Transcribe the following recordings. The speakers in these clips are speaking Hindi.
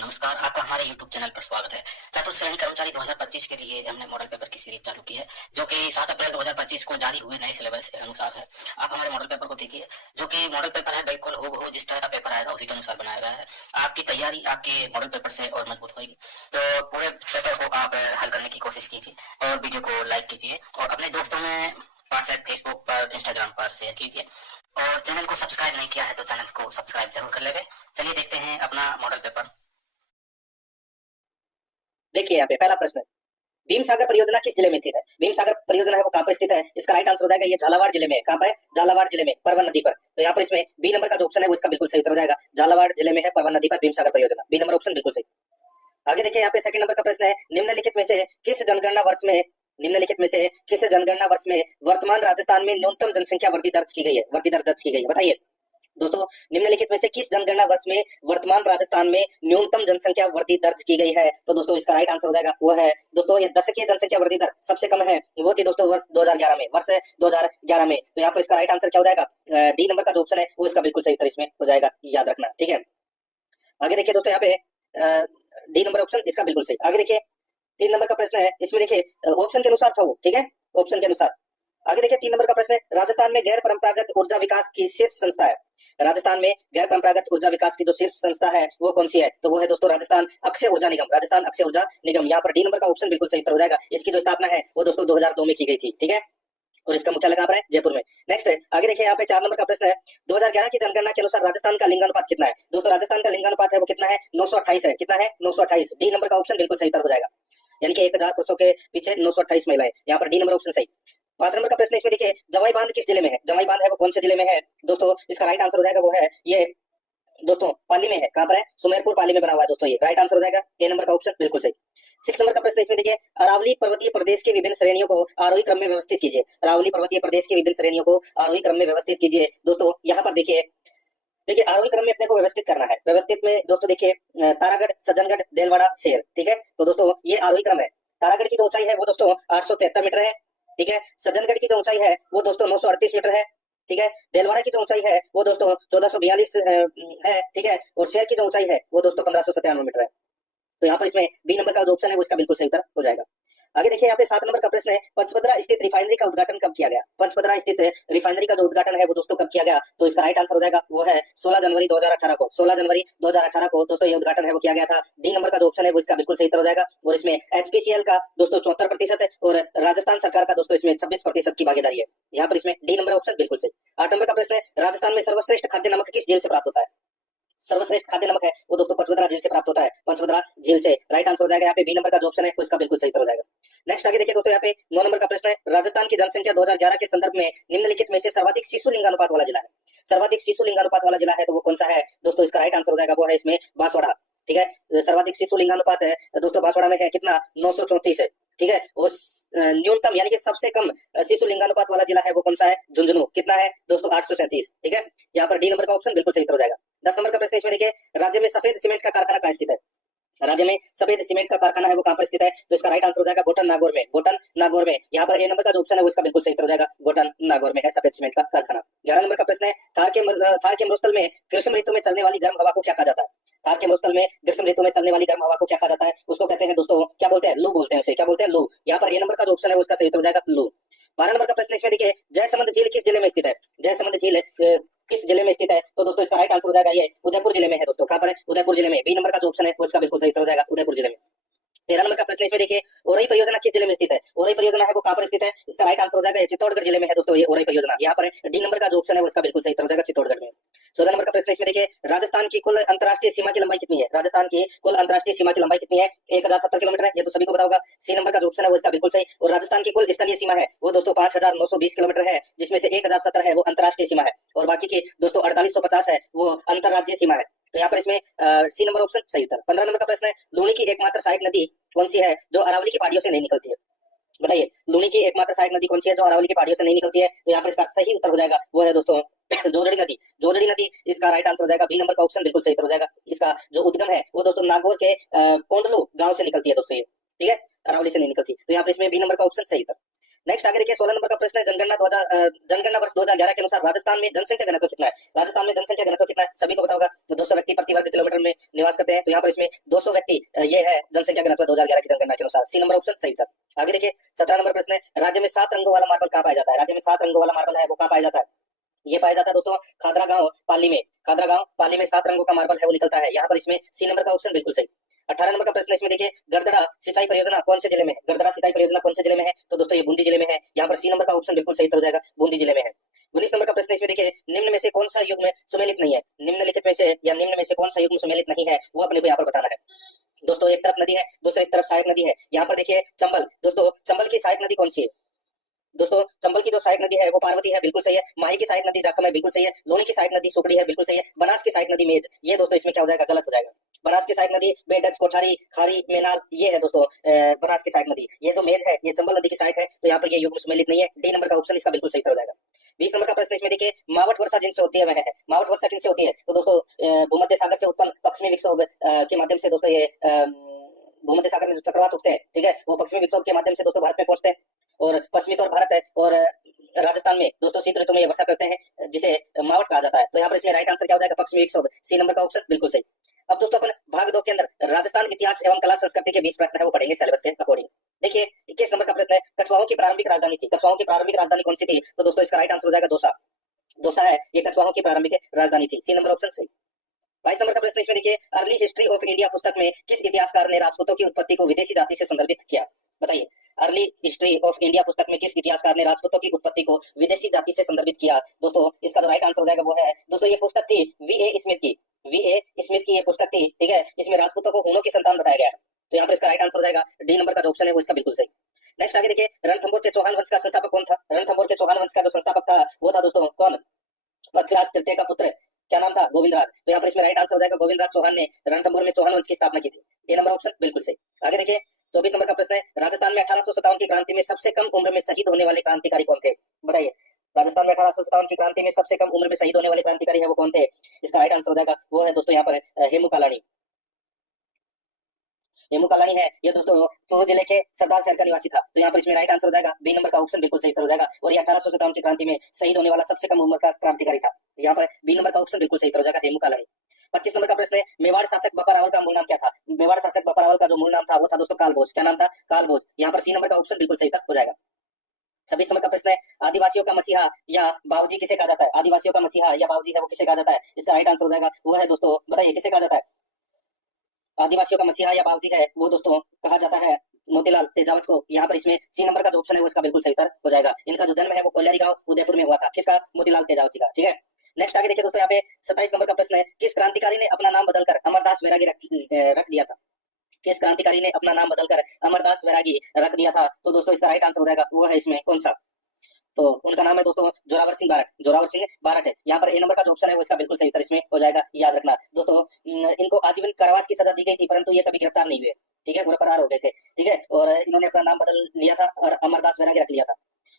नमस्कार, आपका हमारे YouTube चैनल पर स्वागत है। चतुर्थ श्रेणी कर्मचारी 2025 के लिए हमने मॉडल पेपर की सीरीज चालू की है, जो कि 7 अप्रैल 2025 को जारी हुए नए सिलेबस के अनुसार है। आप हमारे मॉडल पेपर को देखिए, जो कि मॉडल पेपर है बिल्कुल हूबहू जिस तरह का पेपर आएगा उसी के अनुसार बनाया गया है। आपकी तैयारी आपके मॉडल पेपर से और मजबूत होगी। तो पूरे पेपर को आप हल करने की कोशिश कीजिए और वीडियो को लाइक कीजिए और अपने दोस्तों में व्हाट्सएप, फेसबुक पर, इंस्टाग्राम पर शेयर कीजिए। और चैनल को सब्सक्राइब नहीं किया है तो चैनल को सब्सक्राइब जरूर कर लेंगे। चलिए देखते हैं अपना मॉडल पेपर। देखिए यहाँ पे पहला प्रश्न है, भीम सागर परियोजना किस जिले में स्थित है? भीम सागर परियोजना है वो कहाँ पर स्थित है? इसका राइट आंसर हो जाएगा ये झालावाड़ जिले में है। कहाँ पर है? झालावाड़ जिले में, परवन नदी पर। तो यहाँ पर इसमें बी नंबर का जो ऑप्शन है वो इसका बिल्कुल सही उत्तर हो जाएगा। झालावाड़ जिले में है, परवन नदी पर भीम सागर परियोजना। बी नंबर ऑप्शन बिल्कुल सही। आगे देखिए यहाँ पे सेकंड नंबर का प्रश्न है, निम्नलिखित में से किस जनगणना वर्ष में वर्तमान राजस्थान में न्यूनतम जनसंख्या वृद्धि दर्ज की गई है? वृद्धि दर दर्ज की गई है, बताइए दोस्तों। निम्नलिखित में से किस जनगणना वर्ष में वर्तमान राजस्थान में न्यूनतम जनसंख्या वृद्धि दर्ज की गई है? तो दोस्तों इसका राइट आंसर हो जाएगा वो है दोस्तों ये दशकीय जनसंख्या वृद्धि दर सबसे कम है वो थी दोस्तों वर्ष 2011 में, वर्ष 2011 में। तो यहाँ पर इसका राइट आंसर क्या हो जाएगा? डी नंबर का जो ऑप्शन है वो इसका बिल्कुल सही उत्तर इसमें हो जाएगा, याद रखना, ठीक है। आगे देखिए दोस्तों यहाँ पे डी नंबर ऑप्शन इसका बिल्कुल सही। आगे देखिए 3 नंबर का प्रश्न है, इसमें देखिए ऑप्शन के अनुसार था वो, ठीक है, ऑप्शन के अनुसार। आगे देखिए 3 नंबर का प्रश्न है, राजस्थान में गैर परंपरागत ऊर्जा विकास की शीर्ष संस्था है। राजस्थान में गैर परंपरागत ऊर्जा विकास की जो शीर्ष संस्था है वो कौन सी है? तो वो है दोस्तों राजस्थान अक्षय ऊर्जा निगम। राजस्थान अक्षय ऊर्जा निगम, यहाँ पर डी नंबर का ऑप्शन बिल्कुल सही उत्तर हो जाएगा। इसकी जो स्थापना है वो दोस्तों 2002 में की गई थी, ठीक है, और इसका मुख्यालय कहाँ पर है? जयपुर में। नेक्स्ट है, आगे देखिए यहाँ पे 4 नंबर का प्रश्न है, 2011 की जनगणना के अनुसार राजस्थान का लिंगानुपात कितना है? दोस्तों राजस्थान का लिंगानुपात है वो कितना है? 928 है। कितना है? 928। डी नंबर का ऑप्शन बिल्कुल सही उत्तर हो जाएगा, यानी कि 1000 पुरुषों के पीछे 928 महिलाएं। यहाँ पर डी नंबर ऑप्शन सही। 5 नंबर का प्रश्न इसमें देखिए, जवाई बांध किस जिले में है? जवाई बांध है वो कौन से जिले में है? दोस्तों इसका राइट आंसर हो जाएगा वो है ये दोस्तों पाली में है। कहां पर है? सुमेरपुर पाली में बना हुआ है दोस्तों, ये राइट आंसर हो जाएगा ए नंबर का ऑप्शन बिल्कुल सही। 6 नंबर का प्रश्न इसमें देखिए, अरावली पर्वतीय प्रदेश की विभिन्न श्रेणियों को आरोही क्रम में व्यवस्थित कीजिए। अरावली पर्वतीय प्रदेश की विभिन्न श्रेणियों को आरोही क्रम में व्यवस्थित कीजिए। दोस्तों यहाँ पर देखिए आरोही क्रम में अपने को व्यवस्थित करना है। व्यवस्थित में दोस्तों देखिए तारागढ़, सज्जनगढ़, देलवाड़ा, शेर, ठीक है। तो दोस्तों ये आरोही क्रम है। तारागढ़ की जो ऊंचाई है वो दोस्तों 873 मीटर है, ठीक है। सज्जनगढ़ की जो ऊंचाई है वो दोस्तों 938 मीटर है, ठीक है। देलवाड़ा की जो ऊंचाई है वो दोस्तों 1442 है, ठीक है। और शेर की जो ऊंचाई है वो दोस्तों 1597 मीटर है। तो यहाँ पर इसमें बी नंबर का जो ऑप्शन है वो इसका बिल्कुल सही उत्तर हो जाएगा। आगे देखिए यहाँ पे 7 नंबर का प्रश्न है, पंचभद्रा स्थित रिफाइनरी का उद्घाटन कब किया गया? पंचभद्रा स्थित रिफाइनरी का जो उद्घाटन है वो दोस्तों कब किया गया? तो इसका राइट आंसर हो जाएगा वो है 16 जनवरी 2018 को। 16 जनवरी 2018 को दोस्तों ये उद्घाटन है वो किया गया था। डी नंबर का जो ऑप्शन है वो इसका बिल्कुल सही उत्तर हो जाएगा। और इसमें एचपीसीएल का दोस्तों 74% और राजस्थान सरकार का दोस्तों इसमें 26% की भागीदारी है। यहाँ पर इसमें डी नंबर ऑप्शन बिल्कुल सही। 8 नंबर का प्रश्न है, राजस्थान में सर्वश्रेष्ठ खाद्य नमक किस जेल से प्राप्त होता है? सर्वश्रेष्ठ खाद्य नमक है वो दोस्तों पंचभद्रा झील से प्राप्त होता है। पंचभद्रा झील से, राइट आंसर हो जाएगा यहाँ पे बी नंबर का जो ऑप्शन है उसका बिल्कुल सही उत्तर हो जाएगा। नेक्स्ट आगे देखिए दोस्तों यहाँ पे 9 नंबर का प्रश्न है, राजस्थान की जनसंख्या 2011 के संदर्भ में निम्नलिखित में से सर्वाधिक शिशु लिंगानुपात वाला जिला है। सर्वाधिक शिशु लिंगानुपात वाला जिला है तो वो कौन सा है? दोस्तों इसका राइट आंसर हो जाएगा वो है इसमें बांसवाड़ा, ठीक है। सर्वाधिक शिशु लिंगानुपात है दोस्तों बांसवाड़ा में है, कितना? 934 है, ठीक है। और न्यूनतम यानी कि सबसे कम शिशु लिंगानुपात वाला जिला है वो कौन सा है? झुंझुनू। कितना है दोस्तों? 837, ठीक है। यहाँ पर डी नंबर का ऑप्शन बिल्कुल सही उत्तर हो जाएगा। 10 नंबर का प्रश्न इसमें देखिए, राज्य में सफेद सीमेंट का कारखाना कहाँ स्थित है? राज्य में सफेद सीमेंट का कारखाना है वो कहां पर स्थित है? तो इसका राइट आंसर हो जाएगा गोटन नागौर में। गोटन नागौर में, यहाँ पर ए नंबर का जो ऑप्शन है वो इसका बिल्कुल सही उत्तर हो जाएगा। गोटन नागौर में है सफेद सीमेंट का कारखाना। 11 नंबर का प्रश्न है, थार के मरुस्थल में ग्रीष्म ऋतु में चलने वाली गर्म हवा को क्या कहा जाता है? थार के मरुस्थल में ग्रीष्म ऋतु में चलने वाली गर्म हवा को क्या कहा जाता है? उसको कहते हैं दोस्तों, क्या बोलते हैं? लू बोलते हैं उसे। क्या बोलते हैं? लू। यहाँ पर ए नंबर का जो ऑप्शन है वो उसका सही उत्तर हो जाएगा लू। 12 नंबर का प्रश्न इसमें देखिए, जयसमंद झील किस जिले में स्थित है? जयसमंद झील किस जिले में स्थित है? तो दोस्तों इसका राइट आंसर हो जाएगा ये उदयपुर जिले में है दोस्तों। कहां पर है? उदयपुर जिले में। बी नंबर का जो ऑप्शन है वो इसका बिल्कुल सही उत्तर हो जाएगा, उदयपुर जिले में। 13 नंबर का प्रश्न इसमें देखिए, ओरई परियोजना किस जिले में स्थित है? ओरई परियोजना है वो कहां पर स्थित है? इसका राइट आंसर हो जाएगा चित्तौड़गढ़ जिले में है दोस्तों ये ओरई परियोजना। यहाँ पर डी नंबर का जो ऑप्शन है वो इसका बिल्कुल सही उत्तर हो जाएगा, चित्तौड़गढ़ में। 14 नंबर का प्रश्न इसमें देखिए, राजस्थान की कुल अंतर्राष्ट्रीय सीमा की लंबाई कितनी है? राजस्थान की कुल अंतर्राष्ट्रीय सीमा की लंबाई कितनी है? 1070 किलोमीटर है, ये तो सभी को पता होगा। सी नंबर का जो ऑप्शन है वो इसका बिल्कुल सही। और राजस्थान की कुल स्थलीय सीमा है वो दोस्तों 5920 किलोमीटर है, जिसमें से 1070 है वो अंतर्राष्ट्रीय सीमा है और बाकी की दोस्तों 4850 है वो अंतर्राज्यीय सीमा है। तो यहाँ पर इसमें सी नंबर ऑप्शन सही उत्तर। 15 नंबर का प्रश्न है, लूणी की एकमात्र सहायक नदी कौन सी है जो अरावली की पहाड़ियों से नहीं निकलती है? बताइए, लूणी की एकमात्र सहायक नदी कौन सी है जो अरावली की पहाड़ियों से नहीं निकलती है? तो यहाँ पर इसका सही उत्तर हो जाएगा वो है दोस्तों जोजड़ी नदी। जोजड़ी नदी इसका राइट आंसर हो जाएगा। बी नंबर का ऑप्शन बिल्कुल सही उत्तर हो जाएगा। इसका जो उद्गम है वो दोस्तों नागौर के कोंडलू गांव से निकलती है दोस्तों ये, ठीक है, अरावली से नहीं निकलती। तो यहाँ पर इसमें बी नंबर का ऑप्शन सही उत्तर। नेक्स्ट आगे देखिए 16 नंबर का प्रश्न है जनगणना वर्ष 2011 के अनुसार राजस्थान में जनसंख्या घनत्व कितना है। राजस्थान में जनसंख्या घनत्व कितना है सभी को पता होगा, तो 200 व्यक्ति प्रति वर्ग किलोमीटर में निवास करते हैं। तो यहाँ पर इसमें 200 व्यक्ति ये है जनसंख्या घनत्व 2011 की जनगणना के अनुसार। सी नंबर ऑप्शन सही उत्तर। आगे देखिए 17 नंबर प्रश्न है राज्य में 7 रंगों वाला मार्बल कहाँ पाया जाता है। राज्य में 7 रंगों वाला मार्बल है वो कहाँ पाया जाता है। ये पाया जाता है दोस्तों खादरा गांव पाली में। खादरा गांव पाली में 7 रंगों का मार्बल है वो निकलता है। यहाँ पर इसमें सी नंबर का ऑप्शन बिल्कुल सही। 18 नंबर का प्रश्न इसमें देखिए गड़दड़ा सिंचाई परियोजना कौन से जिले में है। गड़दड़ा सिंचाई परियोजना कौन से जिले में है, तो दोस्तों ये बूंदी जिले में है। यहाँ पर सी नंबर का ऑप्शन बिल्कुल सही हो जाएगा, बूंदी जिले में है। 19 नंबर का प्रश्न इसमें देखिए निम्न में से कौन सा युग्म सुमेलित नहीं है। निम्नलिखित में से या निम्न में से कौन सा युग्म सुमेलित नहीं है वो अपने को यहाँ पर बताना है। दोस्तों एक तरफ नदी है, दूसरी तरफ सहायक नदी है। यहाँ पर देखिए चंबल, दोस्तों चंबल की सहायक नदी कौन सी है। दोस्तों चंबल की जो सहायक नदी है वो पार्वती है, बिल्कुल सही है। माही की सहायक नदी जाखम है, बिल्कुल सही है। लोनी की सहायक नदी सुकड़ी है, बिल्कुल सही है। बनास की सहायक नदी मेद, ये दोस्तों इसमें क्या हो जाएगा, गलत हो जाएगा। बनास की सहायक नदी बेडच कोठारी खारी मेनाल, ये है दोस्तों बनास की सहायक नदी। ये जो मेद है ये चंबल नदी की सहायक है, तो यहाँ पर ये युग्म सुमेलित नहीं है। डी नंबर का ऑप्शन इसका बिल्कुल सही हो जाएगा। 20 नंबर का प्रश्न इसमें देखिए मावट वर्षा जिनसे होती है वह है। मावट वर्षा किनसे होती है, तो दोस्तों भूमध्य सागर से उत्पन्न पश्चिमी विक्षोभ के माध्यम से दोस्तों ये भूमध्य सागर में जो चक्रवात उठते हैं, ठीक है, वो पश्चिमी विक्षोभ के माध्यम से दोस्तों भारत में पहुंचते हैं और पश्चिमी तौर भारत है और राजस्थान में दोस्तों शीत ऋतु में वर्षा करते हैं जिसे मावट कहा जाता है। तो यहाँ पर इसमें राइट आंसर क्या हो जाएगा, पश्चिमी विक्षोभ। सी नंबर का ऑप्शन बिल्कुल सही। अब दोस्तों अपन भाग 2 के अंदर राजस्थान इतिहास एवं कला संस्कृति के 20 प्रश्न है वो पढ़ेंगे सिलेबस के अकॉर्डिंग। देखिए 21 नंबर का प्रश्न है कछवाहों की प्रारंभिक राजधानी थी। कछवाहों की प्रारंभिक राजधानी कौन सी थी, तो दोस्तों इसका राइट आंसर हो जाएगा दौसा। दौसा है ये कछवाहों की प्रारंभिक राजधानी थी। सी नंबर ऑप्शन सही। 22 नंबर का प्रश्न इसमें देखिए अर्ली हिस्ट्री ऑफ इंडिया पुस्तक में किस इतिहासकार ने राजपूतों की उत्पत्ति को विदेशी जाति से संदर्भित किया। बताइए अर्ली हिस्ट्री ऑफ इंडिया पुस्तक में किस इतिहासकार ने राजपूतों की उत्पत्ति को विदेशी जाति से संदर्भित किया। दोस्तों इसका जो राइट आंसर हो जाएगा वो है दोस्तों ये पुस्तक थी वी.ए. स्मिथ की। वी.ए. स्मिथ की ये पुस्तक थी, ठीक है। इसमें राजपूतों को हूणों की संतान बताया गया है, तो यहाँ पर इसका राइट आंसर हो जाएगा डी नंबर का जो ऑप्शन है वो इसका बिल्कुल सही। नेक्स्ट आगे देखिए रणथंभौर के चौहान वंश का संस्थापक कौन था। रणथंभौर के चौहान वंश का जो संस्थापक था वो था दोस्तों कौन, पृथ्वीराज तृतीय का पुत्र, क्या नाम था, गोविंदराज। तो यहाँ पर इसमें राइट आंसर हो जाएगा गोविंदराज चौहान ने रणथंभौर में चौहान वंश की स्थापना की थी। ए नंबर ऑप्शन बिल्कुल सही। आगे देखिए 24 नंबर का प्रश्न है राजस्थान में 1857 की क्रांति में सबसे कम उम्र में शहीद होने वाले क्रांतिकारी कौन थे। बताइए राजस्थान में 1857 की क्रांति में सबसे कम उम्र में शहीद होने वाले क्रांतिकारी है वो कौन थे। इसका राइट आंसर हो जाएगा वो है दोस्तों यहाँ पर हेमू कालानी। हेमू कालानी है ये दोस्तों चूरू जिले के सरदार शहर का निवासी था, तो यहाँ पर इसमें राइट आंसर हो जाएगा बी नंबर का ऑप्शन बिल्कुल सही हो जाएगा। और ये 1857 की क्रांति में शहीद होने वाला सबसे कम उम्र का क्रांतिकारी था, यहाँ पर बी नंबर का ऑप्शन बिल्कुल सही हो जाएगा हेमू कालानी। 25 नंबर का प्रश्न है मेवाड़ शासक बप्पा रावल का मूल नाम क्या था। मेवाड़ शासक बप्पा रावल का जो मूल नाम था वो था दोस्तों कालभोज। क्या नाम था, कालभोज। यहाँ पर सी नंबर का ऑप्शन बिल्कुल सही हो जाएगा। 26 नंबर का प्रश्न है आदिवासियों का मसीहा या बाबूजी किसे कहा जाता है। आदिवासियों का मसीहा या बाबूजी है वो किसे कहा जाता है। इसका राइट आंसर हो जाएगा वो है दोस्तों बताइए किसे कहा जाता है। आदिवासियों का मसीहा या बाबूजी है वो दोस्तों कहा जाता है मोतीलाल तेजावत को। यहाँ पर इसमें सी नंबर का जो ऑप्शन है वो इसका बिल्कुल सही उत्तर हो जाएगा। इनका जो जन्म है वो कोल्यारी गांव उदयपुर में हुआ था, किसका, मोतीलाल तेजावत जी का, ठीक है। नेक्स्ट आगे देखिए दोस्तों यहाँ पे 27 नंबर का प्रश्न है किस क्रांतिकारी ने अपना नाम बदलकर अमरदास वैरागी रख दिया था। किस क्रांतिकारी ने अपना नाम बदलकर अमरदास वैरागी रख दिया था, तो दोस्तों इसका राइट आंसर हो जाएगा वो है इसमें कौन सा, तो उनका नाम है दोस्तों जोरावर सिंह बारट। जोरावर सिंह बारट है। यहाँ पर ए नंबर का जो ऑप्शन है वो इसका बिल्कुल सही उत्तर इसमें हो जाएगा, याद रखना दोस्तों। इनको आजीवन कारावास की सजा दी गई थी परंतु ये कभी गिरफ्तार नहीं हुए, ठीक है, पूरा फरार हो गए थे, ठीक है। और इन्होंने अपना नाम बदल लिया था और अमरदास वैरागी रख लिया था।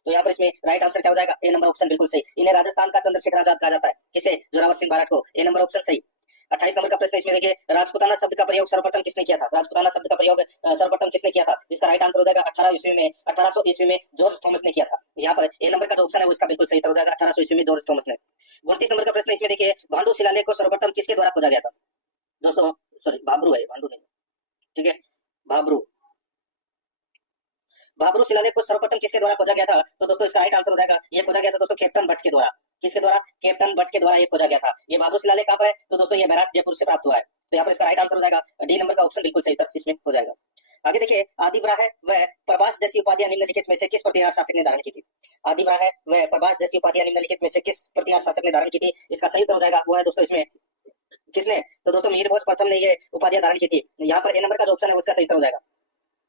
तो यहाँ पर इसमें राइट आंसर क्या हो जाएगा, ए नंबर ऑप्शन बिल्कुल सही। इन्हें राजस्थान का चंद्रशेखर आजाद कहा जाता है, किसे, जोरावर सिंह बारट को। ए नंबर ऑप्शन सही। 28 नंबर का प्रश्न इसमें देखिए राजपुताना शब्द का प्रयोग सर्वप्रथम किसने किया था। राजपुताना शब्द का प्रयोग सर्वप्रथम किसने किया था। इसका राइट आंसर हो जाएगा 1800 ईस्वी में जॉर्ज थॉमस ने किया था। यहाँ पर ए नंबर का जो ऑप्शन है वो इसका बिल्कुल सही हो जाएगा, 1800 ईस्वी में जॉर्ज थॉमस ने। 29 नंबर का प्रश्न इसमें देखिए भांडू शिलालेख को सर्वप्रथम किसके द्वारा खोजा गया था। दोस्तों सॉरी बाबरू है, भांडू नहीं, ठीक है, बाबरू। बाबरू शिलालेख को सर्वप्रथम किसके द्वारा खोजा गया था, तो दोस्तों इसका राइट आंसर हो जाएगा ये खोजा गया था दोस्तों कैप्टन भट्ट के द्वारा। किसके द्वारा, कैप्टन भट्ट के द्वारा ये खोजा गया था। ये बाबरू शिलालेख कहां पर है, तो दोस्तों ये बैराज जयपुर से प्राप्त हुआ है। तो यहाँ पर इसका राइट आंसर हो जाएगा डी नंबर का ऑप्शन बिल्कुल सही उत्तर इसमें हो जाएगा। आगे देखिए आदिवराह वह प्रभास जैसी उपाधियां निम्नलिखित में से किस प्रतिहार शासक ने धारण की थी। आदिवराह वह प्रभास जैसी उपाधियां निम्नलिखित में से किस प्रतिहार शासक ने धारण की थी। इसका सही उत्तर हो जाएगा वो है दोस्तों इसमें किसने, तो दोस्तों मीरभोज प्रथम ने ये उपाधियां धारण की थी। यहाँ पर ए नंबर का जो ऑप्शन है उसका सही उत्तर हो जाएगा।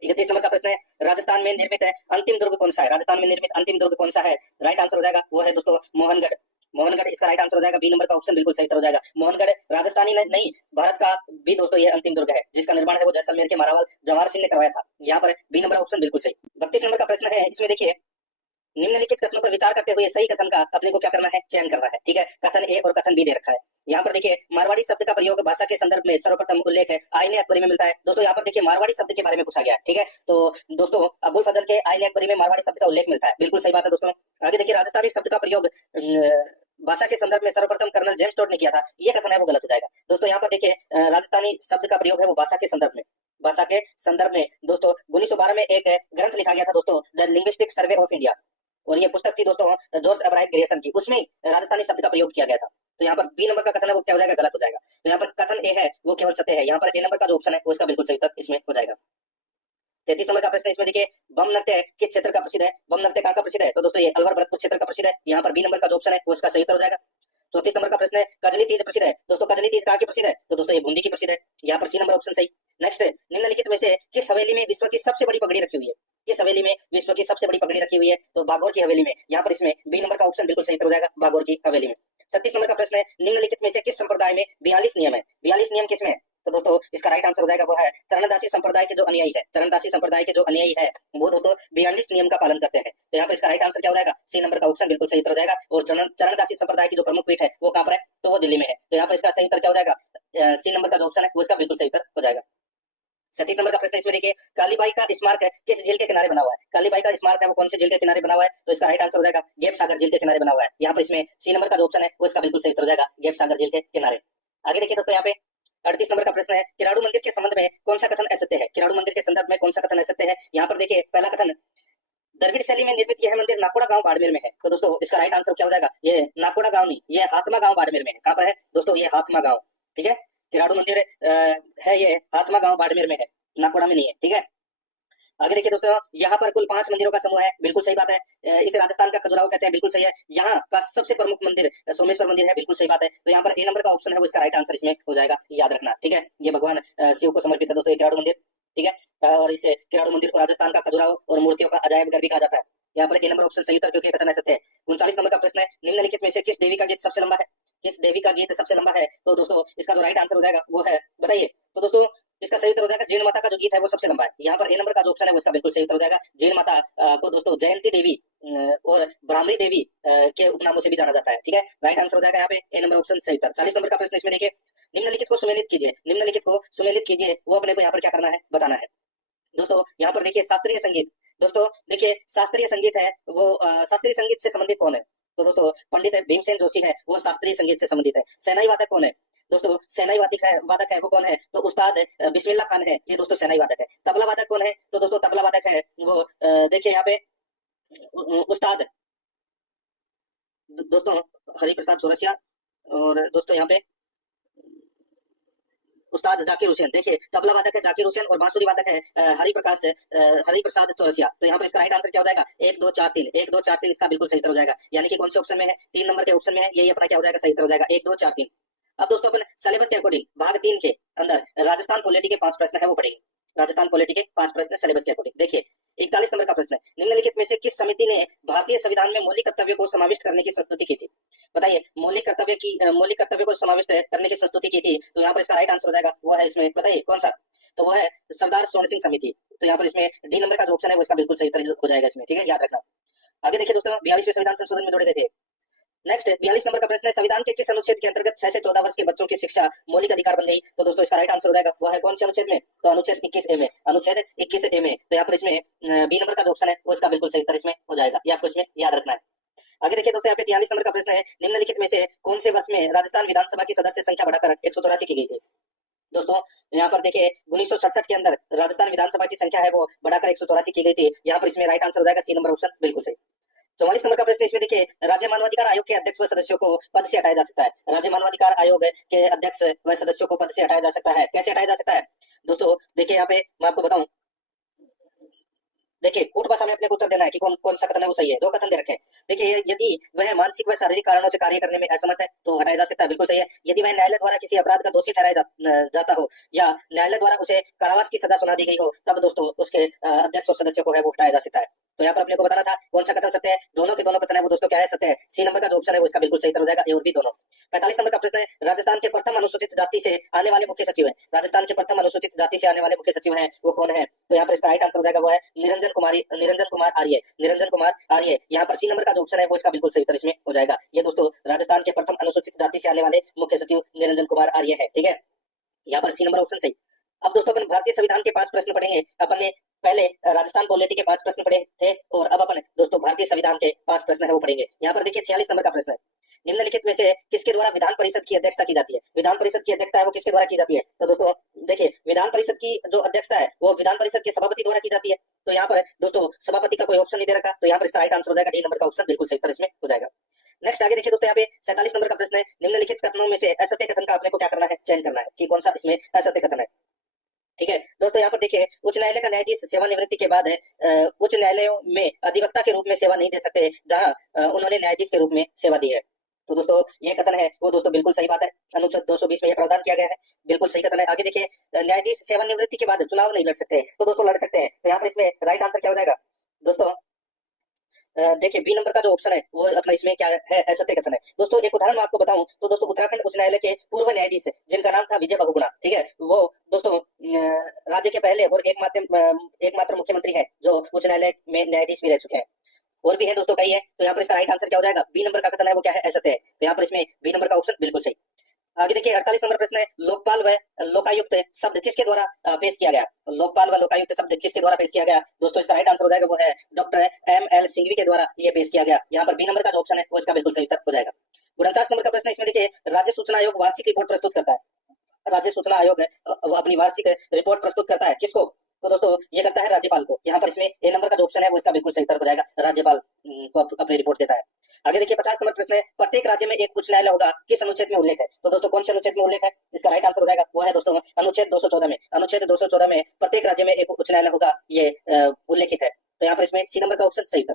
31 नंबर का प्रश्न है राजस्थान में निर्मित है अंतिम दुर्ग कौन सा है। राजस्थान में निर्मित अंतिम दुर्ग कौन सा है, राइट आंसर हो जाएगा वो है दोस्तों मोहनगढ़। मोहनगढ़ इसका राइट आंसर हो जाएगा, बी नंबर का ऑप्शन बिल्कुल सही हो जाएगा। मोहनगढ़ राजस्थानी नहीं भारत का भी दोस्तों ये अंतिम दुर्ग है जिसका निर्माण है वो जैसलमेर के मारावाल जवाहर सिंह ने करवाया था। यहाँ पर बी नंबर ऑप्शन बिल्कुल सही। 32 नंबर का प्रश्न है इसमें देखिए निम्नलिखित कथनों पर विचार करते हुए सही कथन का अपने को क्या करना है, चयन करना है। ठीक है, कथन ए और कथन बी दे रखा है। यहाँ पर देखिए मारवाड़ी शब्द का प्रयोग भाषा के संदर्भ में सर्वप्रथम उल्लेख है आईने अकबरी में मिलता है। दोस्तों यहाँ पर देखिए मारवाड़ी शब्द के बारे में पूछा गया है। ठीक है, तो दोस्तों अबुल फजल के आईने अकबरी में मारवाड़ी शब्द का उल्लेख मिलता है, बिल्कुल सही बात है दोस्तों। आगे देखिए राजस्थानी शब्द का प्रयोग भाषा के संदर्भ में सर्वप्रथम कर्नल जेम्स टोड ने किया था, ये कथन है वो गलत हो जाएगा। दोस्तों यहाँ पर देखिए राजस्थानी शब्द का प्रयोग है वो भाषा के संदर्भ में, भाषा के संदर्भ में दोस्तों 1912 में एक ग्रंथ लिखा गया था दोस्तों, the linguistic survey of India, और ये पुस्तक थी दोस्तों जॉर्ज अब्राहम ग्रेसन की, उसमें राजस्थानी शब्द का प्रयोग किया गया था। तो यहाँ पर बी नंबर का कथन है वो क्या हो जाएगा, गलत हो जाएगा। तो यहाँ पर कथन ए है वो केवल सत्य है, यहाँ पर ए नंबर का जो ऑप्शन है वो इसका बिल्कुल सही उत्तर इसमें हो जाएगा। 33 नंबर का प्रश्न इसमें देखिए बम नृत्य किस क्षेत्र का प्रसिद्ध है, बम नृत्य कहाँ का प्रसिद्ध है, तो दोस्तों ये अलवर भरतपुर क्षेत्र का प्रसिद्ध है, यहाँ पर बी नंबर का जो ऑप्शन है वो इसका सही उत्तर हो जाएगा। 34 नंबर का प्रश्न है कजली तीज प्रसिद्ध है, दोस्तों कजली तीज कहाँ की प्रसिद्ध है, तो दोस्तों ये बूंदी की प्रसिद्ध है, यहाँ पर सी नंबर ऑप्शन सही। नेक्स्ट, निम्नलिखित में से किस हवेली में विश्व की सबसे बड़ी पगड़ी रखी हुई है, किस हवेली में विश्व की सबसे बड़ी पगड़ी रखी हुई है, तो बागौर की हवेली में, यहाँ पर इसमें बी नंबर का ऑप्शन बिल्कुल सही उत्तर हो जाएगा, बागौर की हवेली में। 36 नंबर का प्रश्न है निम्नलिखित में से किस संप्रदाय में 42 नियम है, 42 नियम किसमें है, तो दोस्तों इसका राइट आंसर हो जाएगा वो है चरणदासी संप्रदाय के जो अनुयायी है, चरणदासी संप्रदाय के जो अनुयायी है वो दोस्तों 42 नियम का पालन करते हैं। तो यहाँ पर इसका राइट आंसर क्या हो जाएगा, सी नंबर का ऑप्शन बिल्कुल सही उत्तर हो जाएगा। और चरणदासी संप्रदाय की जो प्रमुख पीठ है वो कहाँ पर है, तो वो दिल्ली में है। तो यहाँ पर इसका सही उत्तर क्या हो जाएगा, सी नंबर का जो ऑप्शन है वो इसका बिल्कुल सही उत्तर हो जाएगा। 37 नंबर का प्रश्न इसमें देखिए कालीबाई का स्मारक किस झील के किनारे बना हुआ है, कालीबाई का स्मारक है वो कौन से झील के किनारे बना हुआ है, तो इसका राइट आंसर हो जाएगा गेप सागर झील के किनारे बना हुआ है। यहाँ पर इसमें सी नंबर का जो ऑप्शन है वो इसका बिल्कुल सही उत्तर हो जाएगा, गेप सागर झील के किनारे। आगे देखिए दोस्तों यहाँ पे 38 नंबर का प्रश्न है किराड़ू मंदिर के संबंध में कौन सा कथन असत्य है, किराड़ू मंदिर के संदर्भ में कौन सा कथन असत्य है। यहाँ पर देखिए पहला कथन द्रविड़ शैली में निर्मित यह मंदिर नाकोड़ा गांव बाड़मेर में है, तो दोस्तों इसका राइट आंसर क्या हो जाएगा, ये नाकोड़ा गांव नहीं, ये हाथमा गांव बाड़मेर में है। कहाँ पर है दोस्तों, ये हाथमा गांव। ठीक है, किराड़ू मंदिर है ये हाथमा गांव बाड़मेर में है, नाकोड़ा में नहीं है। ठीक है, आगे देखिए दोस्तों यहाँ पर कुल 5 मंदिरों का समूह है, बिल्कुल सही बात है। इसे राजस्थान का खजुराहो कहते हैं, बिल्कुल सही है। यहाँ का सबसे प्रमुख मंदिर सोमेश्वर मंदिर है, बिल्कुल सही बात है। तो यहाँ पर ए नंबर का ऑप्शन है वो इसका राइट आंसर इसमें हो जाएगा, याद रखना। ठीक है, ये भगवान शिव को समर्पित है दोस्तों ये किराड़ू मंदिर। ठीक है, और इसे किराड़ू मंदिर को राजस्थान का खजुराहो और मूर्तियों का अजायब घर भी कहा जाता है। यहाँ पर ए नंबर ऑप्शन सही उत्तर क्योंकि कथन है सत्य है। 39 नंबर का प्रश्न है निम्नलिखित में से किस देवी का गीत सबसे लंबा है, किस देवी का गीत सबसे लंबा है, तो दोस्तों इसका जो राइट आंसर हो जाएगा वो है, बताइए, तो दोस्तों इसका सही उत्तर हो जाएगा जीण माता का जो गीत है वो सबसे लंबा है। यहाँ पर ए नंबर का जो ऑप्शन है वो इसका बिल्कुल सही उत्तर हो जाएगा। जीण माता को दोस्तों जयंती देवी और ब्राह्मणी देवी के उपनामों से भी जाना जाता है। ठीक है, राइट आंसर हो जाएगा यहाँ पे ए नंबर ऑप्शन सही उत्तर। 40 नंबर का प्रश्न इसमें देखिए निम्नलिखित को सुमेलित कीजिए, निम्नलिखित को सुमेलित कीजिए, वो अपने को यहाँ पर क्या करना है बताना है। दोस्तों यहाँ पर देखिए शास्त्रीय संगीत, दोस्तों देखिए शास्त्रीय संगीत है वो शास्त्रीय संगीत से संबंधित कौन है, तो दोस्तों पंडित भीमसेन जोशी है वो शास्त्रीय संगीत से संबंधित है। सेनाई वादक कौन है, दोस्तों सेनाई वादक है वो कौन है, तो उस्ताद बिस्मिल्लाह खान है, ये दोस्तों सेनाई वादक है। तबला वादक कौन है, तो दोस्तों तबला वादक है वो देखिए यहाँ पे उस्ताद दोस्तों हरिप्रसाद चौरसिया, और दोस्तों यहाँ पे उस्ताद जाकिर हुसैन। देखिए तबला वादक है जाकिर हुसैन और बांसुरी वादक है हरिप्रसाद चौरसिया। तो यहाँ पर इसका राइट आंसर क्या हो जाएगा, 1 2 4 3, 1 2 4 3 इसका बिल्कुल सही उत्तर हो जाएगा। यानी कि कौन से ऑप्शन में है, 3 नंबर के ऑप्शन में है, यही अपना क्या हो जाएगा, सही उत्तर हो जाएगा 1 2 4 3। अब दोस्तों अपन सिलेबस के अकॉर्डिंग भाग 3 के अंदर राजस्थान पॉलिटी के 5 प्रश्न है वो पढ़ेंगे, राजस्थान पॉलिटी के 5 प्रश्न सिलेबस के अकॉर्डिंग। देखिए 41 नंबर का प्रश्न है निम्नलिखित में से किस समिति ने भारतीय संविधान में मौलिक कर्तव्यों को समाविष्ट करने की संस्तुति की थी, बताइए मौलिक कर्तव्य को समाविष्ट करने की संस्तुति की थी। तो यहाँ पर इसका राइट आंसर हो जाएगा वो है इसमें, बताइए कौन सा, तो वो है सरदार सोहन सिंह समिति। तो यहाँ पर इसमें डी नंबर का जो ऑप्शन है वो इसका बिल्कुल सही उत्तर हो जाएगा इसमें। ठीक है, याद रखना। आगे देखिए दोस्तों 42वें संविधान संशोधन में जोड़े गए थे। नेक्स्ट 42 नंबर का प्रश्न है संविधान के किस अनुच्छेद के अंतर्गत 6 से 14 वर्ष के बच्चों की शिक्षा मौलिक अधिकार बन गई, तो दोस्तों इसका राइट आंसर हो जाएगा वो है कौन से अनुच्छेद में, तो अनुच्छेद 21A में, अनुच्छेद 21A में। तो यहाँ पर इसमें बी नंबर का जो ऑप्शन है वो इसका बिल्कुल सही उत्तर इसमें हो जाएगा, ये आपको इसमें याद रखना है। आगे देखिए दोस्तों यहाँ पे 43 नंबर का प्रश्न है निम्नलिखित में से कौन से वर्ष में राजस्थान विधानसभा की सदस्य संख्या बढ़ाकर 184 की गई थी। दोस्तों यहाँ पर देखिए 1967 के अंदर राजस्थान विधानसभा की संख्या है वो बढ़ाकर 184 की गई थी। यहाँ पर इसमें राइट आंसर हो जाएगा सी नंबर ऑप्शन बिल्कुल सही। 44 नंबर का प्रश्न इसमें देखिए राज्य मानवाधिकार आयोग के अध्यक्ष व सदस्यों को पद से हटाया जा सकता है, राज्य मानवाधिकार आयोग के अध्यक्ष व सदस्यों को पद से हटाया जा सकता है, कैसे हटाया जा सकता है। दोस्तों देखिए यहाँ पे मैं आपको बताऊं, देखिए कोर्ट भाषा में अपने को उत्तर देना है कि कौन सा कथन है वो सही है। 2 कथन दे रखे हैं। देखिए यदि वह मानसिक व शारीरिक कारणों से कार्य करने में असमर्थ है तो हटाया जा सकता है, बिल्कुल सही है। यदि वह न्यायालय द्वारा किसी अपराध का दोषी ठहराया जाता हो या न्यायालय द्वारा उसे कारावास की सजा सुना दी गई हो तब दोस्तों उसके अध्यक्ष और सदस्यों को है वो हटाया जा सकता है। तो यहाँ पर अपने को बताना था कौन सा कथन सत्य है, दोनों के दोनों कथन है वो दोस्तों क्या है, सत्य है। सी नंबर का जो ऑप्शन है वो इसका बिल्कुल सही उत्तर हो जाएगा, ए और बी दोनों। 45 नंबर का प्रश्न है राजस्थान के प्रथम अनुसूचित जाति से आने वाले मुख्य सचिव है, राजस्थान के प्रथम अनुसूचित जाति से आने वाले मुख्य सचिव है वो कौन है, तो यहाँ पर इसका राइट आंसर हो जाएगा वो है निरंजन निरंजन कुमार आर्य, निरंजन कुमार आर्य। यहाँ पर सी नंबर का जो ऑप्शन है वो इसका बिल्कुल सही उत्तर इसमें हो जाएगा। ये दोस्तों राजस्थान के प्रथम अनुसूचित जाति से आने वाले मुख्य सचिव निरंजन कुमार आर्य है। ठीक है, यहाँ पर सी नंबर ऑप्शन सही। अब दोस्तों अपन भारतीय संविधान के 5 प्रश्न पढ़ेंगे। अपन ने पहले राजस्थान पॉलिटी के 5 प्रश्न पढ़े थे और अब अपन दोस्तों भारतीय संविधान के 5 प्रश्न है वो पढ़ेंगे। यहाँ पर देखिए 46 नंबर का प्रश्न है, निम्नलिखित में से किसके द्वारा विधान परिषद की अध्यक्षता की जाती है? विधान परिषद की अध्यक्षता है वो किसके द्वारा की जाती है? तो दोस्तों देखिए विधान परिषद की जो अध्यक्षता है वो विधान परिषद के सभापति द्वारा की जाती है। तो यहाँ पर दोस्तों सभापति का कोई ऑप्शन नहीं दे रखा, तो यहाँ पर इसका राइट आंसर हो जाएगा डी नंबर का ऑप्शन, बिल्कुल सही उत्तर इसमें हो जाएगा। नेक्स्ट आगे देखिए दोस्तों, यहाँ पे 47 नंबर का प्रश्न है, निम्नलिखित कथनों में से असत्य कथन का आपने को क्या करना है? चयन करना है कि कौन सा इसमें असत्य कथन है। ठीक है दोस्तों, यहाँ पर देखिए उच्च न्यायालय का न्यायाधीश सेवानिवृत्ति के बाद उच्च न्यायालयों में अधिवक्ता के रूप में सेवा नहीं दे सकते जहां उन्होंने न्यायाधीश के रूप में सेवा दी है। तो दोस्तों ये कथन है वो दोस्तों बिल्कुल सही बात है, अनुच्छेद 220 में यह प्रावधान किया गया है, बिल्कुल सही कथन है। आगे देखिए न्यायाधीश सेवानिवृत्ति के बाद चुनाव नहीं लड़ सकते, तो दोस्तों लड़ सकते हैं। तो यहाँ पर इसमें राइट आंसर क्या हो जाएगा दोस्तों? देखिए बी नंबर का जो ऑप्शन है वो अपना इसमें क्या है? असत्य कथन है। दोस्तों एक उदाहरण मैं आपको बताऊं तो दोस्तों उत्तराखंड उच्च न्यायालय के पूर्व न्यायाधीश जिनका नाम था विजय बहुगुणा, ठीक है, वो दोस्तों राज्य के पहले और एकमात्र मुख्यमंत्री है जो उच्च न्यायालय में न्यायाधीश भी रह चुके हैं। और भी है दोस्तों कई है, तो यहाँ पर इसका राइट आंसर क्या हो जाएगा? बी नंबर का कथन है वो क्या है? असत्य है। तो यहाँ पर इसमें बी नंबर का ऑप्शन बिल्कुल सही। आगे देखिए 48 नंबर प्रश्न है, लोकपाल व लोकायुक्त शब्द किसके द्वारा पेश किया गया? लोकपाल व लोकायुक्त शब्द किसके द्वारा पेश किया गया? दोस्तों इसका राइट आंसर हो जाएगा वो है डॉक्टर M.L. सिंघवी के द्वारा ये पेश किया गया। यहाँ पर बी नंबर का जो ऑप्शन है वो इसका बिल्कुल सही उत्तर हो जाएगा। 49 नंबर का प्रश्न है, इसमें देखिए राज्य सूचना आयोग वार्षिक रिपोर्ट प्रस्तुत करता है। राज्य सूचना आयोग अपनी वार्षिक रिपोर्ट प्रस्तुत करता है किसको? तो दोस्तों ये करता है राज्यपाल को। यहाँ पर इसमें ए नंबर का जो ऑप्शन है वो इसका बिल्कुल सही उत्तर हो जाएगा, राज्यपाल को अपनी रिपोर्ट देता है। आगे देखिए 50 नंबर प्रश्न है, प्रत्येक राज्य में एक उच्च न्यायालय होगा, किस अनुच्छेद में उल्लेख है? तो दोस्तों कौन से अनुच्छेद में उल्लेख है? इसका राइट आंसर हो जाएगा वो है दोस्तों अनुच्छेद 214 में। अनुच्छेद 214 में प्रत्येक राज्य में एक उच्च न्यायालय होगा, ये उल्लेखित है। तो यहाँ पर इसमें सी नंबर का ऑप्शन सही उत्तर।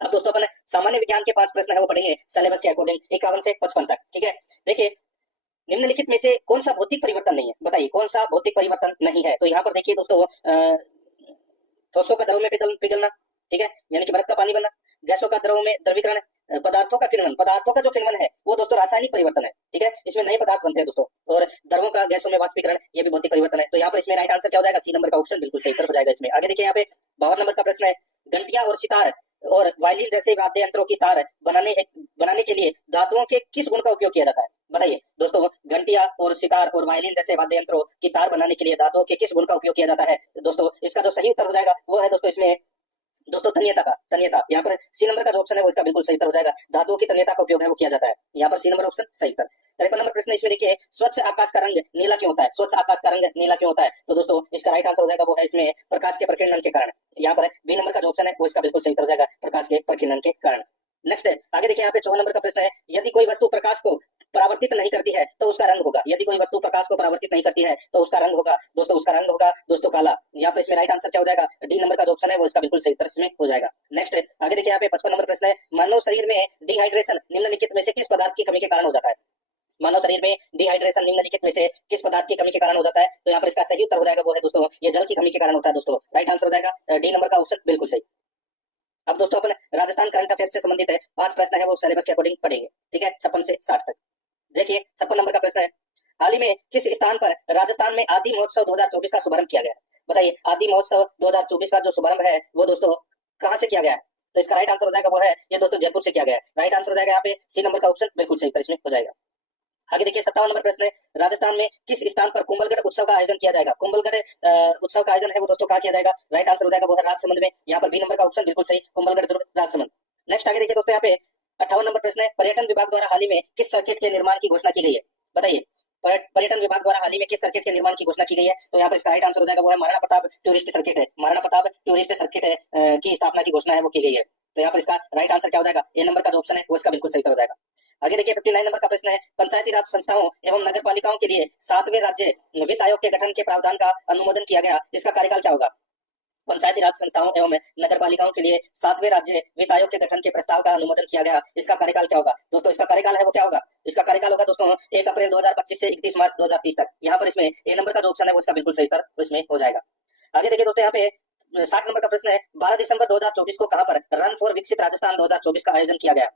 अब दोस्तों अपन सामान्य विज्ञान के 5 प्रश्न है वो पढ़ेंगे सिलेबस के अकॉर्डिंग 51 से 55 तक। ठीक है, देखिए निम्नलिखित में से कौन सा भौतिक परिवर्तन नहीं है? बताइए कौन सा भौतिक परिवर्तन नहीं है? तो यहाँ पर देखिए दोस्तों ठोसों का द्रव में पिघलना, ठीक है, यानी कि बर्फ का पानी बनना, गैसों का द्रव में द्रवीकरण, पदार्थों का किण्वन, पदार्थों का जो किण्वन है वो दोस्तों रासायनिक परिवर्तन है। ठीक है, इसमें नए पदार्थ बनते हैं दोस्तों, और द्रवों का गैसों में वाष्पीकरण ये भी भौतिक परिवर्तन है। तो यहाँ पर इसमें राइट आंसर क्या हो जाएगा? सी नंबर का ऑप्शन बिल्कुल सही उत्तर हो जाएगा इसमें। आगे देखिए यहाँ पे 52 नंबर का प्रश्न है, घंटिया और सितार और वायलिन जैसे वाद्य यंत्रों की तार बनाने के लिए धातुओं के किस गुण का उपयोग किया जाता है? बताइए दोस्तों, घंटिया और सितार और वायलिन जैसे वाद्य यंत्रों की तार बनाने के लिए धातुओं के किस गुण का उपयोग किया जाता है? दोस्तों इसका जो सही उत्तर हो जाएगा वो है दोस्तों इसमें दोस्तों तन्यता। यहाँ पर सी नंबर का जो ऑप्शन है वो इसका बिल्कुल सही उत्तर हो जाएगा, धातुओं की तन्यता का उपयोग है वो किया जाता है। यहाँ पर सी नंबर ऑप्शन सही उत्तर। 53 नंबर प्रश्न इसमें देखिए, स्वच्छ आकाश का रंग नीला क्यों होता है? स्वच्छ आकाश का रंग नीला क्यों होता है? तो दोस्तों इसका राइट आंसर हो जाएगा वो है इसमें प्रकाश के प्रकीर्णन के कारण। यहाँ पर बी नंबर का जो ऑप्शन है वो इसका बिल्कुल सही उत्तर हो जाएगा, प्रकाश के प्रकीर्णन के कारण। नेक्स्ट आगे देखिए यहाँ पे 54 नंबर का प्रश्न है, यदि कोई वस्तु प्रकाश को परावर्तित नहीं करती है तो उसका रंग होगा। यदि कोई वस्तु प्रकाश को परावर्तित नहीं करती है तो उसका रंग होगा दोस्तों, उसका रंग होगा दोस्तों काला। यहाँ पे इसमें राइट आंसर क्या हो जाएगा? डी नंबर का जो ऑप्शन है वो इसका बिल्कुल सही उत्तर इसमें हो जाएगा। नेक्स्ट आगे देखिए यहाँ पे 55 नंबर प्रश्न है, मानव शरीर में डिहाइड्रेशन निम्नलिखित में से किस पदार्थ की कमी के कारण हो जाता है? मानव शरीर में डिहाइड्रेशन निम्नलिखित में से किस पदार्थ की कमी के कारण हो जाता है? तो यहाँ पर इसका सही उत्तर हो जाएगा वो है दोस्तों ये जल की कमी के कारण होता है दोस्तों। राइट आंसर हो जाएगा डी नंबर का ऑप्शन बिल्कुल सही। अब दोस्तों अपन राजस्थान करंट अफेयर से संबंधित है 5 प्रश्न है वो सिलेबस के अकॉर्डिंग पढ़ेंगे। ठीक है, 56 से 60 तक। देखिए 56 नंबर का प्रश्न है, हाल ही में किस स्थान पर राजस्थान में आदि महोत्सव 2024 का शुभारंभ किया गया? बताइए आदि महोत्सव 2024 का जो शुभारंभ है वो दोस्तों कहाँ से किया गया है? तो इसका राइट आंसर हो जाएगा वो है ये दोस्तों जयपुर से किया गया है। राइट आंसर हो जाएगा यहाँ पे सी नंबर का ऑप्शन बिल्कुल सही उत्तर इसमें हो जाएगा। आगे देखिए 57 नंबर प्रश्न है, राजस्थान में किस स्थान पर कुंभलगढ़ उत्सव का आयोजन किया जाएगा? कुंभलगढ़ उत्सव का आयोजन है वो दोस्तों कहाँ किया जाएगा? राइट आंसर हो जाएगा वो है राजसमंद में। यहाँ पर बी नंबर का ऑप्शन बिल्कुल सही, कुंभलगढ़ दुर्ग राजसमंद। नेक्स्ट आगे देखिए दोस्तों यहाँ पे 58 नंबर प्रश्न है, पर्यटन विभाग द्वारा हाल ही में किस सर्किट के निर्माण की घोषणा की गई है? बताइए पर्यटन विभाग द्वारा हाल ही में किस सर्किट के निर्माण की घोषणा की गई है? तो यहाँ पर इसका राइट आंसर हो जाएगा वो है महाराणा प्रताप टूरिस्ट सर्किट है। महाराणा प्रताप टूरिस्ट सर्किट की स्थापना की घोषणा है वो की गई है। तो यहाँ पर इसका राइट आंसर क्या हो जाएगा? ए नंबर का जो ऑप्शन है वो इसका बिल्कुल सही उत्तर हो जाएगा। आगे देखिए 59 नंबर का प्रश्न है, पंचायती राज संस्थाओं एवं नगर पालिकाओं के लिए 7वें राज्य वित्त आयोग के गठन के प्रावधान का अनुमोदन किया गया, इसका कार्यकाल क्या होगा? पंचायती राज संस्थाओं एवं नगर पालिकाओं के लिए 7वें राज्य वित्त आयोग के गठन के प्रस्ताव का अनुमोदन किया गया, इसका कार्यकाल क्या होगा? दोस्तों इसका कार्यकाल है वो क्या होगा? इसका कार्यकाल होगा दोस्तों 1 अप्रैल 2025 से 31 मार्च 2030 तक। यहाँ पर इसमें ए नंबर का जो ऑप्शन है वो इसका बिल्कुल सही उत्तर इसमें हो जाएगा। आगे देखिए दोस्तों यहाँ पे 60 नंबर का प्रश्न है, 12 दिसंबर 2024 को कहां पर रन फॉर विकसित राजस्थान 2024 का आयोजन किया गया?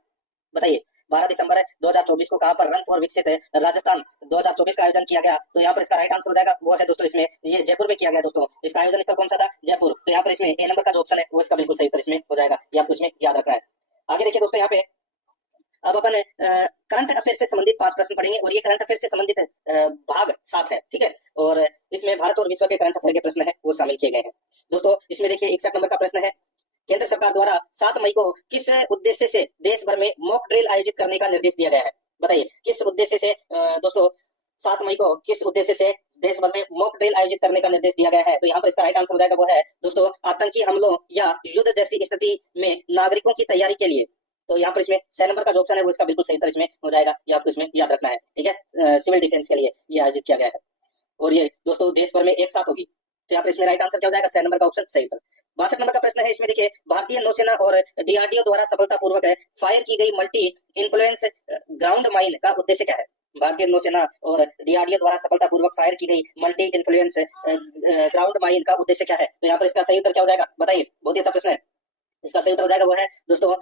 बताइए 12 दिसंबर 2024 को कहां पर रन फॉर विकसित राजस्थान 2024 का आयोजन किया गया? तो यहाँ पर इसका राइट आंसर हो जाएगा वो है दोस्तों इसमें ये जयपुर में किया गया दोस्तों। इसका आयोजन स्थल कौन सा था? जयपुर। तो यहाँ पर इसमें ए नंबर का जो ऑप्शन है वो इसका बिल्कुल सही उत्तर इसमें हो जाएगा, ये आपको इसमें याद रखना है। आगे देखिए दोस्तों, यहाँ पे अब अपन करंट अफेयर से संबंधित 5 प्रश्न पढ़ेंगे और ये करंट अफेयर से संबंधित भाग 7 है, ठीक है। और इसमें भारत और विश्व के करंट अफेयर के प्रश्न है वो शामिल किए गए हैं। दोस्तों इसमें देखिए 61 नंबर का प्रश्न है, केंद्र सरकार द्वारा 7 मई को किस उद्देश्य से देश भर में मॉक ड्रिल आयोजित करने का निर्देश दिया गया है? बताइए किस उद्देश्य से दोस्तों 7 मई को किस उद्देश्य से देश भर में मॉक ड्रिल आयोजित करने का निर्देश दिया गया है? तो यहाँ पर इसका राइट आंसर हो जाएगा वो है दोस्तों आतंकी हमलों या युद्ध जैसी स्थिति में नागरिकों की तैयारी के लिए। तो यहाँ पर इसमें 6 नंबर का जो ऑप्शन है वो इसका बिल्कुल सही उत्तर इसमें हो जाएगा, ये आपको इसमें याद रखना है, ठीक है। सिविल डिफेंस के लिए ये आयोजित किया गया है और ये दोस्तों देश भर में एक साथ होगी। तो यहाँ पर इसमें राइट आंसर क्या हो जाएगा? 6 नंबर का ऑप्शन सही उत्तर। 62 नंबर का प्रश्न है, इसमें देखिए भारतीय नौसेना और डीआरडीओ द्वारा सफलतापूर्वक फायर की गई मल्टी इन्फ्लुएंस ग्राउंड माइन का उद्देश्य क्या है? भारतीय नौसेना और डीआरडीओ द्वारा सफलतापूर्वक फायर की गई मल्टी इन्फ्लुएंस ग्राउंड माइन का उद्देश्य क्या है? तो यहाँ पर इसका सही उत्तर क्या हो जाएगा? बताइए, बहुत ही अच्छा प्रश्न है। इसका सही उत्तर हो जाएगा वो है दोस्तों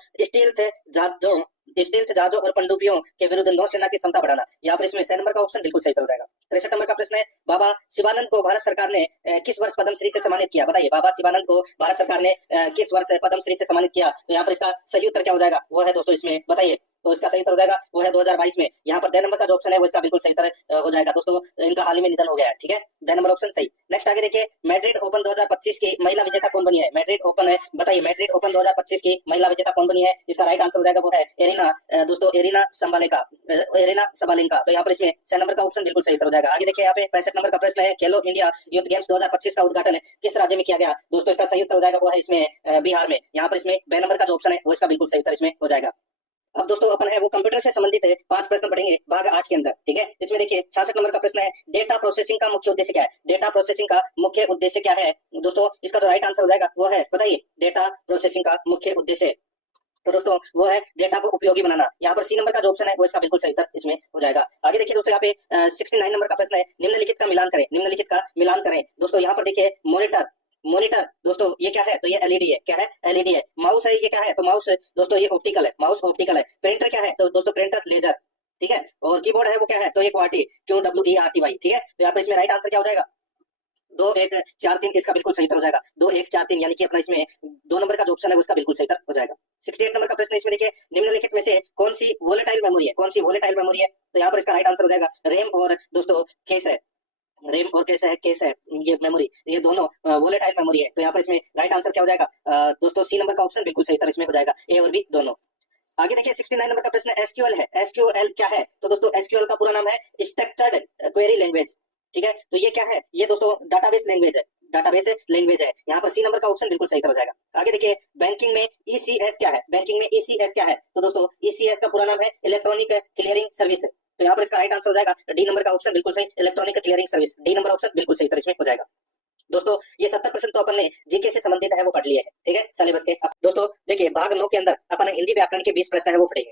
स्टील्थ जहाजों और पनडुब्बियों के विरुद्ध नौसेना की क्षमता बढ़ाना। यहाँ पर इसमें 6 नंबर का ऑप्शन बिल्कुल सही उत्तर हो जाएगा। 63 नंबर का प्रश्न है, बाबा शिवानंद को भारत सरकार ने किस वर्ष पद्मश्री से सम्मानित किया? बताइए, बाबा शिवानंद को भारत सरकार ने किस वर्ष पद्मश्री से सम्मानित किया? तो यहाँ पर इसका सही उत्तर क्या हो जाएगा? वो है दोस्तों इसमें बताइए, तो इसका सही उत्तर हो जाएगा वो है 2022 में। यहाँ पर 2 नंबर का जो ऑप्शन है वो इसका बिल्कुल सही उत्तर हो जाएगा। दोस्तों इनका हाल ही में निधन हो गया है, ठीक है, 2 नंबर ऑप्शन सही। नेक्स्ट आगे देखिए, मैड्रिड ओपन 2025 की महिला विजेता कौन बनी है? मैड्रिड ओपन है, बताइए मैड्रिड ओपन 2025 की महिला विजेता कौन बनी है? इसका राइट आंसर हो जाएगा वो है एरिना सबालेंका। तो यहाँ पर इसमें 6 नंबर का ऑप्शन बिल्कुल सही उत्तर हो जाएगा। आगे देखिए यहाँ पे 65 नंबर का प्रश्न है, खेलो इंडिया यूथ गेम्स 2025 का उद्घाटन किस राज्य में किया गया? दोस्तों इसका सही उत्तर हो जाएगा वो है इसमें बिहार में। यहाँ पर इसमें 2 नंबर का जो ऑप्शन है वो इसका बिल्कुल सही उत्तर इसमें हो जाएगा। अब दोस्तों अपन है वो कंप्यूटर से संबंधित है 5 प्रश्न पढ़ेंगे भाग 8 के अंदर, ठीक है। इसमें देखिए 66 नंबर का प्रश्न है, डेटा प्रोसेसिंग का मुख्य उद्देश्य क्या है? डेटा प्रोसेसिंग का मुख्य उद्देश्य क्या है? दोस्तों इसका जो राइट आंसर हो जाएगा वो है, बताइए, डेटा प्रोसेसिंग का मुख्य उद्देश्य। तो दोस्तों वो है डेटा को उपयोगी बनाना। यहाँ पर सी नंबर का जो ऑप्शन है वो इसका बिल्कुल सही उत्तर इसमें हो जाएगा। आगे देखिए दोस्तों, यहाँ पे 69 नंबर का प्रश्न है, निम्नलिखित का मिलान करें, निम्नलिखित का मिलान करें। दोस्तों यहाँ पर देखिए मॉनिटर दोस्तों ये क्या है? तो ये एलईडी है, क्या है? एलईडी है। माउस है, ये क्या है? तो माउस दोस्तों ये ऑप्टिकल है, माउस ऑप्टिकल है। प्रिंटर क्या है? तो दोस्तों प्रिंटर लेजर, ठीक है। और कीबोर्ड है वो क्या है? तो ये QWERTY, ठीक है। तो यहाँ पर इसमें राइट आंसर क्या हो जाएगा? 2 1 4 3 इसका बिल्कुल सही उत्तर हो जाएगा। 2 1 4 3 यानी कि अपना इसमें 2 नंबर का जो ऑप्शन है वो इसका बिल्कुल सही उत्तर हो जाएगा। 68 नंबर का प्रश्न है, इसमें देखिए निम्नलिखित में से कौन सी वोलेटाइल मेमोरी है? कौन सी वोलेटाइल मेमोरी है? तो यहाँ पर इसका राइट आंसर हो जाएगा रैम और दोस्तों केस है, रैम और केस है ये मेमोरी, ये दोनों वोलेटाइल मेमोरी है। तो यहाँ पर इसमें राइट आंसर क्या हो जाएगा? दोस्तों सी नंबर का ऑप्शन बिल्कुल सही उत्तर इसमें हो जाएगा, ए और बी दोनों। आगे देखिए 69 नंबर का प्रश्न एसक्यूएल है। एसक्यूएल क्या है? तो दोस्तों एसक्यूएल का पूरा नाम है स्ट्रक्चर्ड क्वेरी लैंग्वेज, ठीक है। तो ये क्या है? ये दोस्तों डाटाबेस लैंग्वेज है, डाटाबेस लैंग्वेज है। यहाँ पर सी नंबर का ऑप्शन बिल्कुल सही हो जाएगा। आगे देखिए बैंकिंग में ईसीएस क्या है? बैंकिंग में ईसीएस क्या है? तो दोस्तों ईसीएस का पूरा नाम है इलेक्ट्रॉनिक क्लियरिंग सर्विस। तो यहाँ पर इसका राइट आंसर हो जाएगा डी नंबर का ऑप्शन बिल्कुल सही, electronic clearing service, D number option बिल्कुल सही इसमें हो जाएगा। दोस्तों ये 70% तो अपन ने जीके से संबंधित है वो पढ़ लिए है, ठीक है, सिलेबस के। दोस्तों देखिए भाग 9 के अंदर अपन हिंदी व्याकरण के 20 प्रश्न है वो पढ़ेंगे।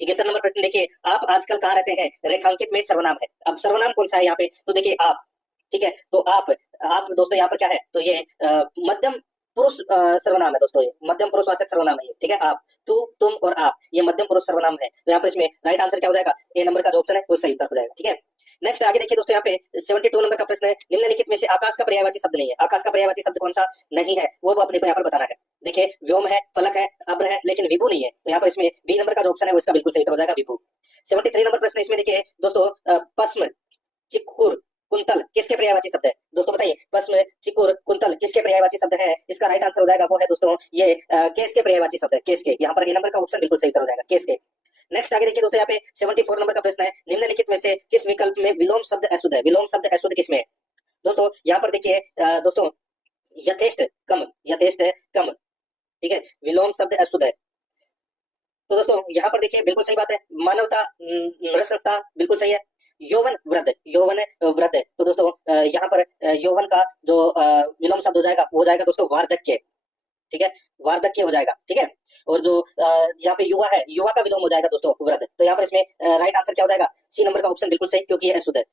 71 नंबर प्रश्न देखिए, आप आजकल कहाँ रहते हैं? रेखांकित में सर्वनाम है। अब सर्वनाम कौन सा है यहाँ पे? तो देखिए आप, ठीक है। तो आप दोस्तों यहाँ पर क्या है? तो ये मध्यम पुरुष सर्वनाम है दोस्तों, ये मध्यम पुरुषवाचक सर्वनाम है ये, ठीक है। आप, तू, तुम और आप, ये मध्यम पुरुष सर्वनाम है। तो यहाँ पर इसमें राइट आंसर क्या हो जाएगा? ए नंबर का जो ऑप्शन है वो सही उत्तर हो जाएगा, ठीक है। नेक्स्ट आगे देखिए दोस्तों, यहाँ पे 72 नंबर का प्रश्न है, निम्नलिखित में से आकाश का पर्यायवाची शब्द नहीं है। आकाश का पर्यायवाची शब्द कौन सा नहीं है वो अपने को यहाँ पर बताना है। देखिए व्योम है, फलक है, अब्र है, लेकिन विभू नहीं है। तो यहाँ पर इसमें बी नंबर का जो ऑप्शन है वो इसका बिल्कुल सही उत्तर हो जाएगा, विभू। 73 नंबर प्रश्न इसमें देखिए दोस्तों, पश्म, चिक्कुर, कुंतल किसके पर्यायवाची शब्द है? दोस्तों बताइए, पश्म, चिक्कुर, कुंतल किसके पर्यायवाची शब्द है? इसका राइट आंसर हो जाएगा वो है दोस्तों ये केस के पर्यायवाची शब्द है, केस के। यहाँ पर ए नंबर का ऑप्शन बिल्कुल सही उत्तर हो जाएगा, केस के। नेक्स्ट आगे देखिए दोस्तों, यहाँ पे 74 नंबर का प्रश्न है, निम्नलिखित में से किस विकल्प में विलोम शब्द अशुद्ध है? विलोम शब्द अशुद्ध किसमें है? दोस्तों यहाँ पर देखिए दोस्तों यथेष्ट कम, यथेष्ट कम, ठीक है, विलोम शब्द अशुद्ध है। तो दोस्तों यहाँ पर देखिए बिल्कुल सही बात है, मानवता, नृशंसता बिल्कुल सही है। यौवन वृद्ध, यौवन वृद्ध है। तो दोस्तों यहाँ पर यौवन का जो विलोम शब्द हो जाएगा वो हो जाएगा दोस्तों वार्धक्य, ठीक है, वार्धक्य हो जाएगा, ठीक है। और जो यहाँ पे युवा है, युवा का विलोम हो जाएगा दोस्तों वृद्ध। तो यहाँ पर इसमें राइट आंसर क्या हो जाएगा? सी नंबर का ऑप्शन बिल्कुल सही, क्योंकि ये अशुद्ध है।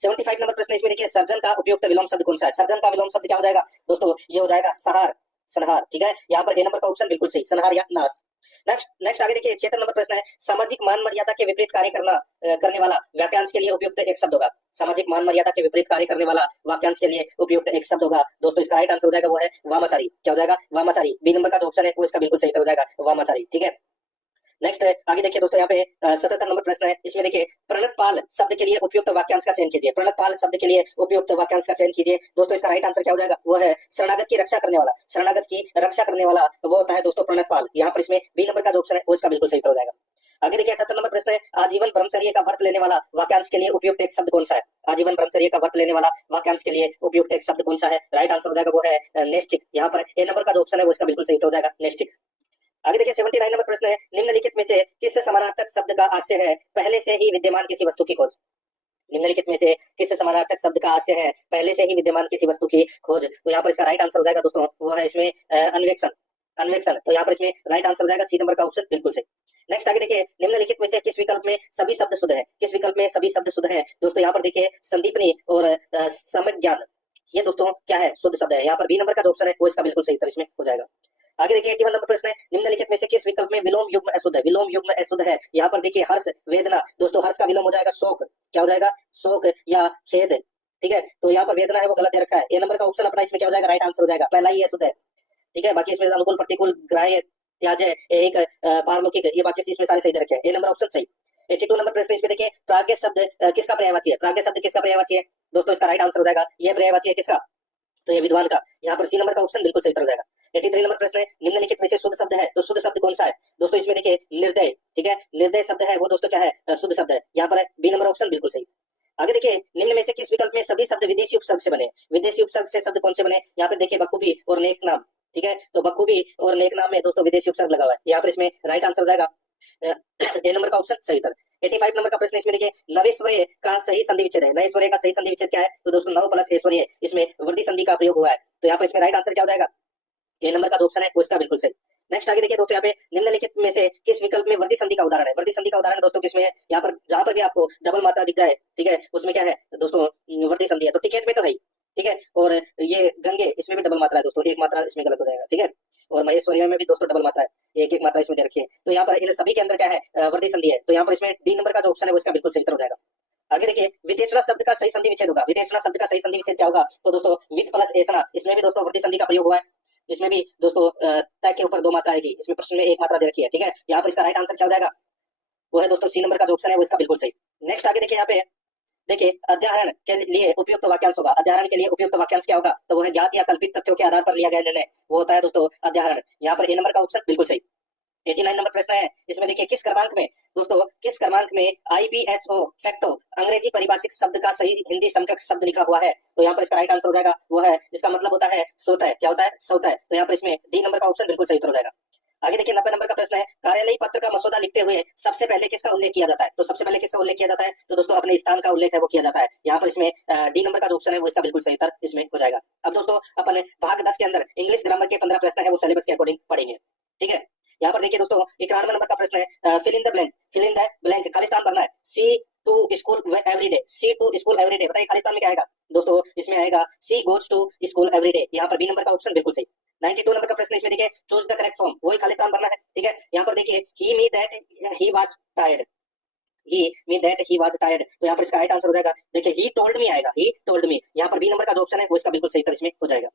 75 नंबर प्रश्न इसमें देखिए, सर्जन का उपयुक्त विलोम शब्द कौन सा है? सर्जन का विलोम शब्द क्या हो जाएगा दोस्तों? ये हो जाएगा संहार, संहार, ठीक है। यहाँ पर ए नंबर का ऑप्शन बिल्कुल सही, संहार या नाश। नेक्स्ट नेक्स्ट आगे देखिए 76 नंबर प्रश्न है, सामाजिक मान मर्यादा के विपरीत कार्य करने वाला वाक्यांश के लिए उपयुक्त एक शब्द होगा। सामाजिक मान मर्यादा के विपरीत कार्य करने वाला वाक्यांश के लिए उपयुक्त एक शब्द होगा। दोस्तों इसका राइट आंसर हो जाएगा वो है वामाचारी। क्या हो जाएगा? वामाचारी। बी नंबर का जो ऑप्शन है वो इसका बिल्कुल सही हो जाएगा, वामाचारी, ठीक है। नेक्स्ट आगे देखिए दोस्तों, यहाँ पे 77 नंबर प्रश्न है, इसमें देखिए प्रणतपाल शब्द के लिए उपयुक्त वाक्यांश का चयन कीजिए। प्रणतपाल शब्द के लिए उपयुक्त वाक्यांश का चयन कीजिए। दोस्तों इसका राइट आंसर क्या हो जाएगा? वो है शरणागत की रक्षा करने वाला। शरणागत की रक्षा करने वाला वो होता है दोस्तों प्रणतपाल। यहाँ पर इसमें बी नंबर का जो ऑप्शन है वो इसका बिल्कुल सही हो जाएगा। आगे देखिए 78 नंबर प्रश्न है, आजीवन ब्रह्मचर्य का व्रत लेने वाला वाक्यांश के लिए उपयुक्त एक शब्द कौन सा है? आजीवन ब्रह्मचर्य का व्रत लेने वाला वाक्यांश के लिए उपयुक्त एक शब्द कौन सा है? राइट आंसर हो जाएगा वो है नैष्ठिक। यहाँ पर ए नंबर का जो ऑप्शन है वो इसका बिल्कुल सही हो जाएगा, नैष्ठिक। आगे देखिए 79 नंबर प्रश्न है, निम्नलिखित में से किस समानार्थक शब्द का आशय है पहले से ही विद्यमान किसी वस्तु की खोज? निम्नलिखित में से किस समानार्थक शब्द का आशय है पहले से ही विद्यमान किसी वस्तु की खोज? तो यहाँ पर इसका राइट आंसर हो जाएगा दोस्तों वो है इसमें अन्वेषण, अन्वेषण। तो यहाँ पर इसमें राइट आंसर हो जाएगा सी नंबर का ऑप्शन बिल्कुल सही। नेक्स्ट आगे देखिए, निम्नलिखित में से किस विकल्प में सभी शब्द शुद्ध है? किस विकल्प में सभी शब्द शुद्ध है? दोस्तों यहाँ पर देखिए संदीपनी और समज्ञान, ये दोस्तों क्या है? शुद्ध शब्द है। यहाँ पर बी नंबर का जो ऑप्शन है वो इसका बिल्कुल सही उत्तर इसमें हो जाएगा। आगे देखिए 81 नंबर प्रश्न है, निम्नलिखित में से किस विकल्प में विलोम युग्म अशुद्ध है? विलोम युग्म अशुद्ध है। यहाँ पर देखिए हर्ष, वेदना, दोस्तों हर्ष का विलोम हो जाएगा शोक। क्या हो जाएगा? शोक या खेद, ठीक है। तो यहाँ पर वेदना है वो गलत दे रखा है। ए नंबर का ऑप्शन अपना इसमें क्या हो जाएगा? राइट आंसर हो जाएगा, पहला ही अशुद्ध है, ठीक है। बाकी इसमें अनुकूल, प्रतिकूल, ग्राह्य, त्याज्य, एक पारलौकिक, ये बाकी इसमें सारे सही दे रखे हैं। ए नंबर ऑप्शन सही। 82 नंबर प्रश्न इसमें देखिए, प्राज्ञ शब्द किसका पर्यायवाची है? प्राज्ञ शब्द किसका पर्यायवाची है? दोस्तों इसका राइट आंसर हो जाएगा, ये पर्यायवाची है किसका? तो ये विद्वान का। यहाँ पर सी नंबर का ऑप्शन बिल्कुल सही हो जाएगा। 83 नंबर प्रश्न है, निम्नलिखित में से शुद्ध शब्द है, तो शुद्ध शब्द कौन सा है? दोस्तों इसमें देखिए निर्दय, ठीक है, निर्दय शब्द है वो दोस्तों क्या है? शुद्ध शब्द है। यहाँ पर बी नंबर ऑप्शन बिल्कुल सही। आगे देखिए, निम्न में से किस विकल्प में सभी शब्द विदेशी उपसर्ग से बने? विदेशी उपसर्ग से शब्द कौन से बने? यहाँ पर देखिए बखूबी और नेक नाम, ठीक है। तो बखूबी और नेक नाम में दोस्तों विदेशी उपसर्ग लगा हुआ है। यहाँ पर इसमें राइट आंसर हो जाएगा ए नंबर का ऑप्शन सही उत्तर। 85 नंबर का प्रश्न इसमें देखिए, नवेश्वरीय का सही संधि विच्छेद है। नवेश्वरीय का सही संधि विच्छेद क्या है? तो दोस्तों नव प्लस ऐश्वर्य, इसमें वृद्धि संधि का प्रयोग हुआ है। तो यहाँ पर इसमें राइट आंसर क्या हो जाएगा? ए नंबर का जो ऑप्शन है वो इसका बिल्कुल सही। नेक्स्ट आगे देखिए दोस्तों, यहाँ पे निम्नलिखित में से किस विकल्प में वृद्धि संधि का उदाहरण है? वृद्धि संधि का उदाहरण दोस्तों किसमें है? यहाँ पर जहां पर भी आपको डबल मात्रा दिख जाए, ठीक है, उसमें क्या है दोस्तों? वृद्धि संधि है। तो टिकेत में तो है, ठीक है। और ये गंगे, इसमें भी डबल मात्रा है दोस्तों, एक मात्रा इसमें गलत हो जाएगा, ठीक है। और महेश्वरी में भी दोस्तों डबल मात्रा है, एक एक मात्रा इसमें दे रखी है। तो यहाँ पर इन सभी के अंदर क्या है? वृद्धि संधि है। तो यहाँ पर इसमें डी नंबर का जो ऑप्शन है वो इसका बिल्कुल सही उत्तर हो जाएगा। आगे देखिए, विदेशना शब्द का सही संधि विच्छेद होगा। विदेशना शब्द का सही संधि विच्छेद क्या होगा? तो दोस्तों विद प्लस एसना, इसमें भी दोस्तों वृद्धि संधि का प्रयोग हुआ है। इसमें भी दोस्तों तय के ऊपर दो मात्रा आएगी, इसमें प्रश्न में एक मात्रा दे रखी है, ठीक है। यहाँ पर इसका राइट आंसर क्या हो जाएगा? वो है दोस्तों सी नंबर का जो ऑप्शन है वो इसका बिल्कुल सही। नेक्स्ट आगे देखिए, यहाँ पे देखिए अध्याहरण के लिए उपयुक्त वाक्यांश होगा। अध्याहरण के लिए उपयुक्त वाक्यांश क्या होगा? तो वो है ज्ञात या कल्पित तथ्यों के आधार पर लिया गया निर्णय, वो होता है दोस्तों अध्याहरण। यहाँ पर ए नंबर का ऑप्शन बिल्कुल सही। 89 नंबर प्रश्न है, इसमें देखिए किस क्रमांक में दोस्तों, किस क्रमांक में आईपीएसओ फैक्टो अंग्रेजी परिभाषिक शब्द का सही हिंदी समकक्ष शब्द लिखा हुआ है? तो यहाँ पर इसका राइट आंसर हो जाएगा वो है, इसका मतलब होता है स्वतः। क्या होता है? स्वतः। तो यहाँ पर इसमें डी नंबर का ऑप्शन बिल्कुल सही उत्तर हो जाएगा। आगे देखिए 90 नंबर का प्रश्न है, कार्यालयी पत्र का मसौदा लिखते हुए सबसे पहले किसका उल्लेख किया जाता है? तो सबसे पहले किसका उल्लेख किया जाता है? तो दोस्तों अपने स्थान का उल्लेख है वो किया जाता है। यहाँ पर इसमें डी नंबर का जो ऑप्शन है वो इसका बिल्कुल सही उत्तर इसमें हो जाएगा। अब दोस्तों अपन भाग 10 के अंदर इंग्लिश ग्रामर के 15 प्रश्न है वो सिलेबस के अकॉर्डिंग पढ़ेंगे, ठीक है। यहाँ पर देखिए दोस्तों 91 नंबर का प्रश्न है, fill in the blank, fill in the blank, खालिस्तान भरना है। She to school everyday, she to school everyday, बताइए खालिस्तान में क्या आएगा? दोस्तों इसमें आएगा she goes to school everyday. यहाँ पर बी नंबर का ऑप्शन बिल्कुल सही। 92 नंबर का प्रश्न इसमें देखिए, चूज द करेक्ट फॉर्म, वही खालिस्तान भरना है, ठीक है। यहाँ पर देखिए he me that he was tired, he me that he was tired, तो यहाँ पर इसका राइट आंसर हो जाएगा देखिए ही टोल्ड मी आएगा, ही टोल्ड मी। यहाँ पर बी नंबर का जो ऑप्शन है वो इसका बिल्कुल सही उत्तर इसमें हो जाएगा।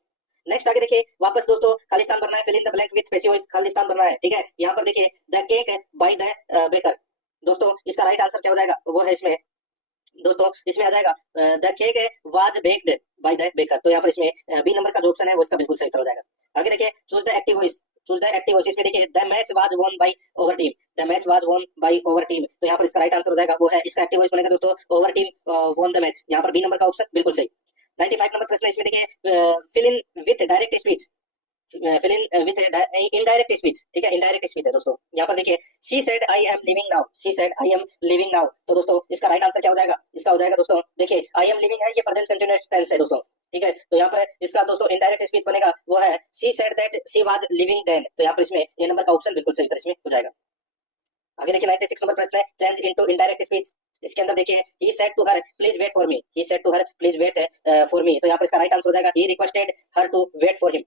नेक्स्ट आगे देखिए, वापस दोस्तों खालिस्तान भरना है, fill in the blank with passive voice, खालिस्तान भरना है, ठीक है। यहाँ पर देखिए the cake by the baker, दोस्तों इसका राइट आंसर क्या हो जाएगा? वो है इसमें दोस्तों इसमें आ जाएगा the cake was baked bye the baker. तो यहाँ पर इसमें बी नंबर का जो ऑप्शन है वो इसका बिल्कुल सही उत्तर हो जाएगा। आगे देखिए, choose the active voice, choose the active voice, इसमें देखिए the match was won by over team, the match was won by over team. तो यहाँ पर इसका राइट आंसर हो जाएगा वो है, इसका एक्टिव वॉइस बनेगा दोस्तों over team won the match. यहाँ पर बी नंबर का ऑप्शन बिल्कुल सही। 95 नंबर प्रश्न इसमें देखिए, fill in with direct speech, fill in with indirect speech, ठीक है, इनडायरेक्ट स्पीच है दोस्तों। यहाँ पर देखिए she said I am living now, she said I am living now, तो दोस्तों इसका राइट आंसर क्या हो जाएगा? इसका हो जाएगा दोस्तों देखिए आई एम लिविंग है, ये प्रेजेंट कंटीन्यूअस टेंस है दोस्तों, ठीक है। तो यहाँ पर इसका दोस्तों इनडायरेक्ट स्पीच बनेगा वो है she said that she was living then. तो यहाँ पर इसमें ए नंबर का ऑप्शन बिल्कुल सही उत्तर इसमें हो जाएगा। आगे देखिए 96 नंबर प्रश्न है, चेंज इनटू इनडायरेक्ट स्पीच। इसके अंदर देखिए he said to her please wait for me, he said to her please wait for me. तो यहाँ पर इसका राइट आंसर हो जाएगा he requested her to wait for him.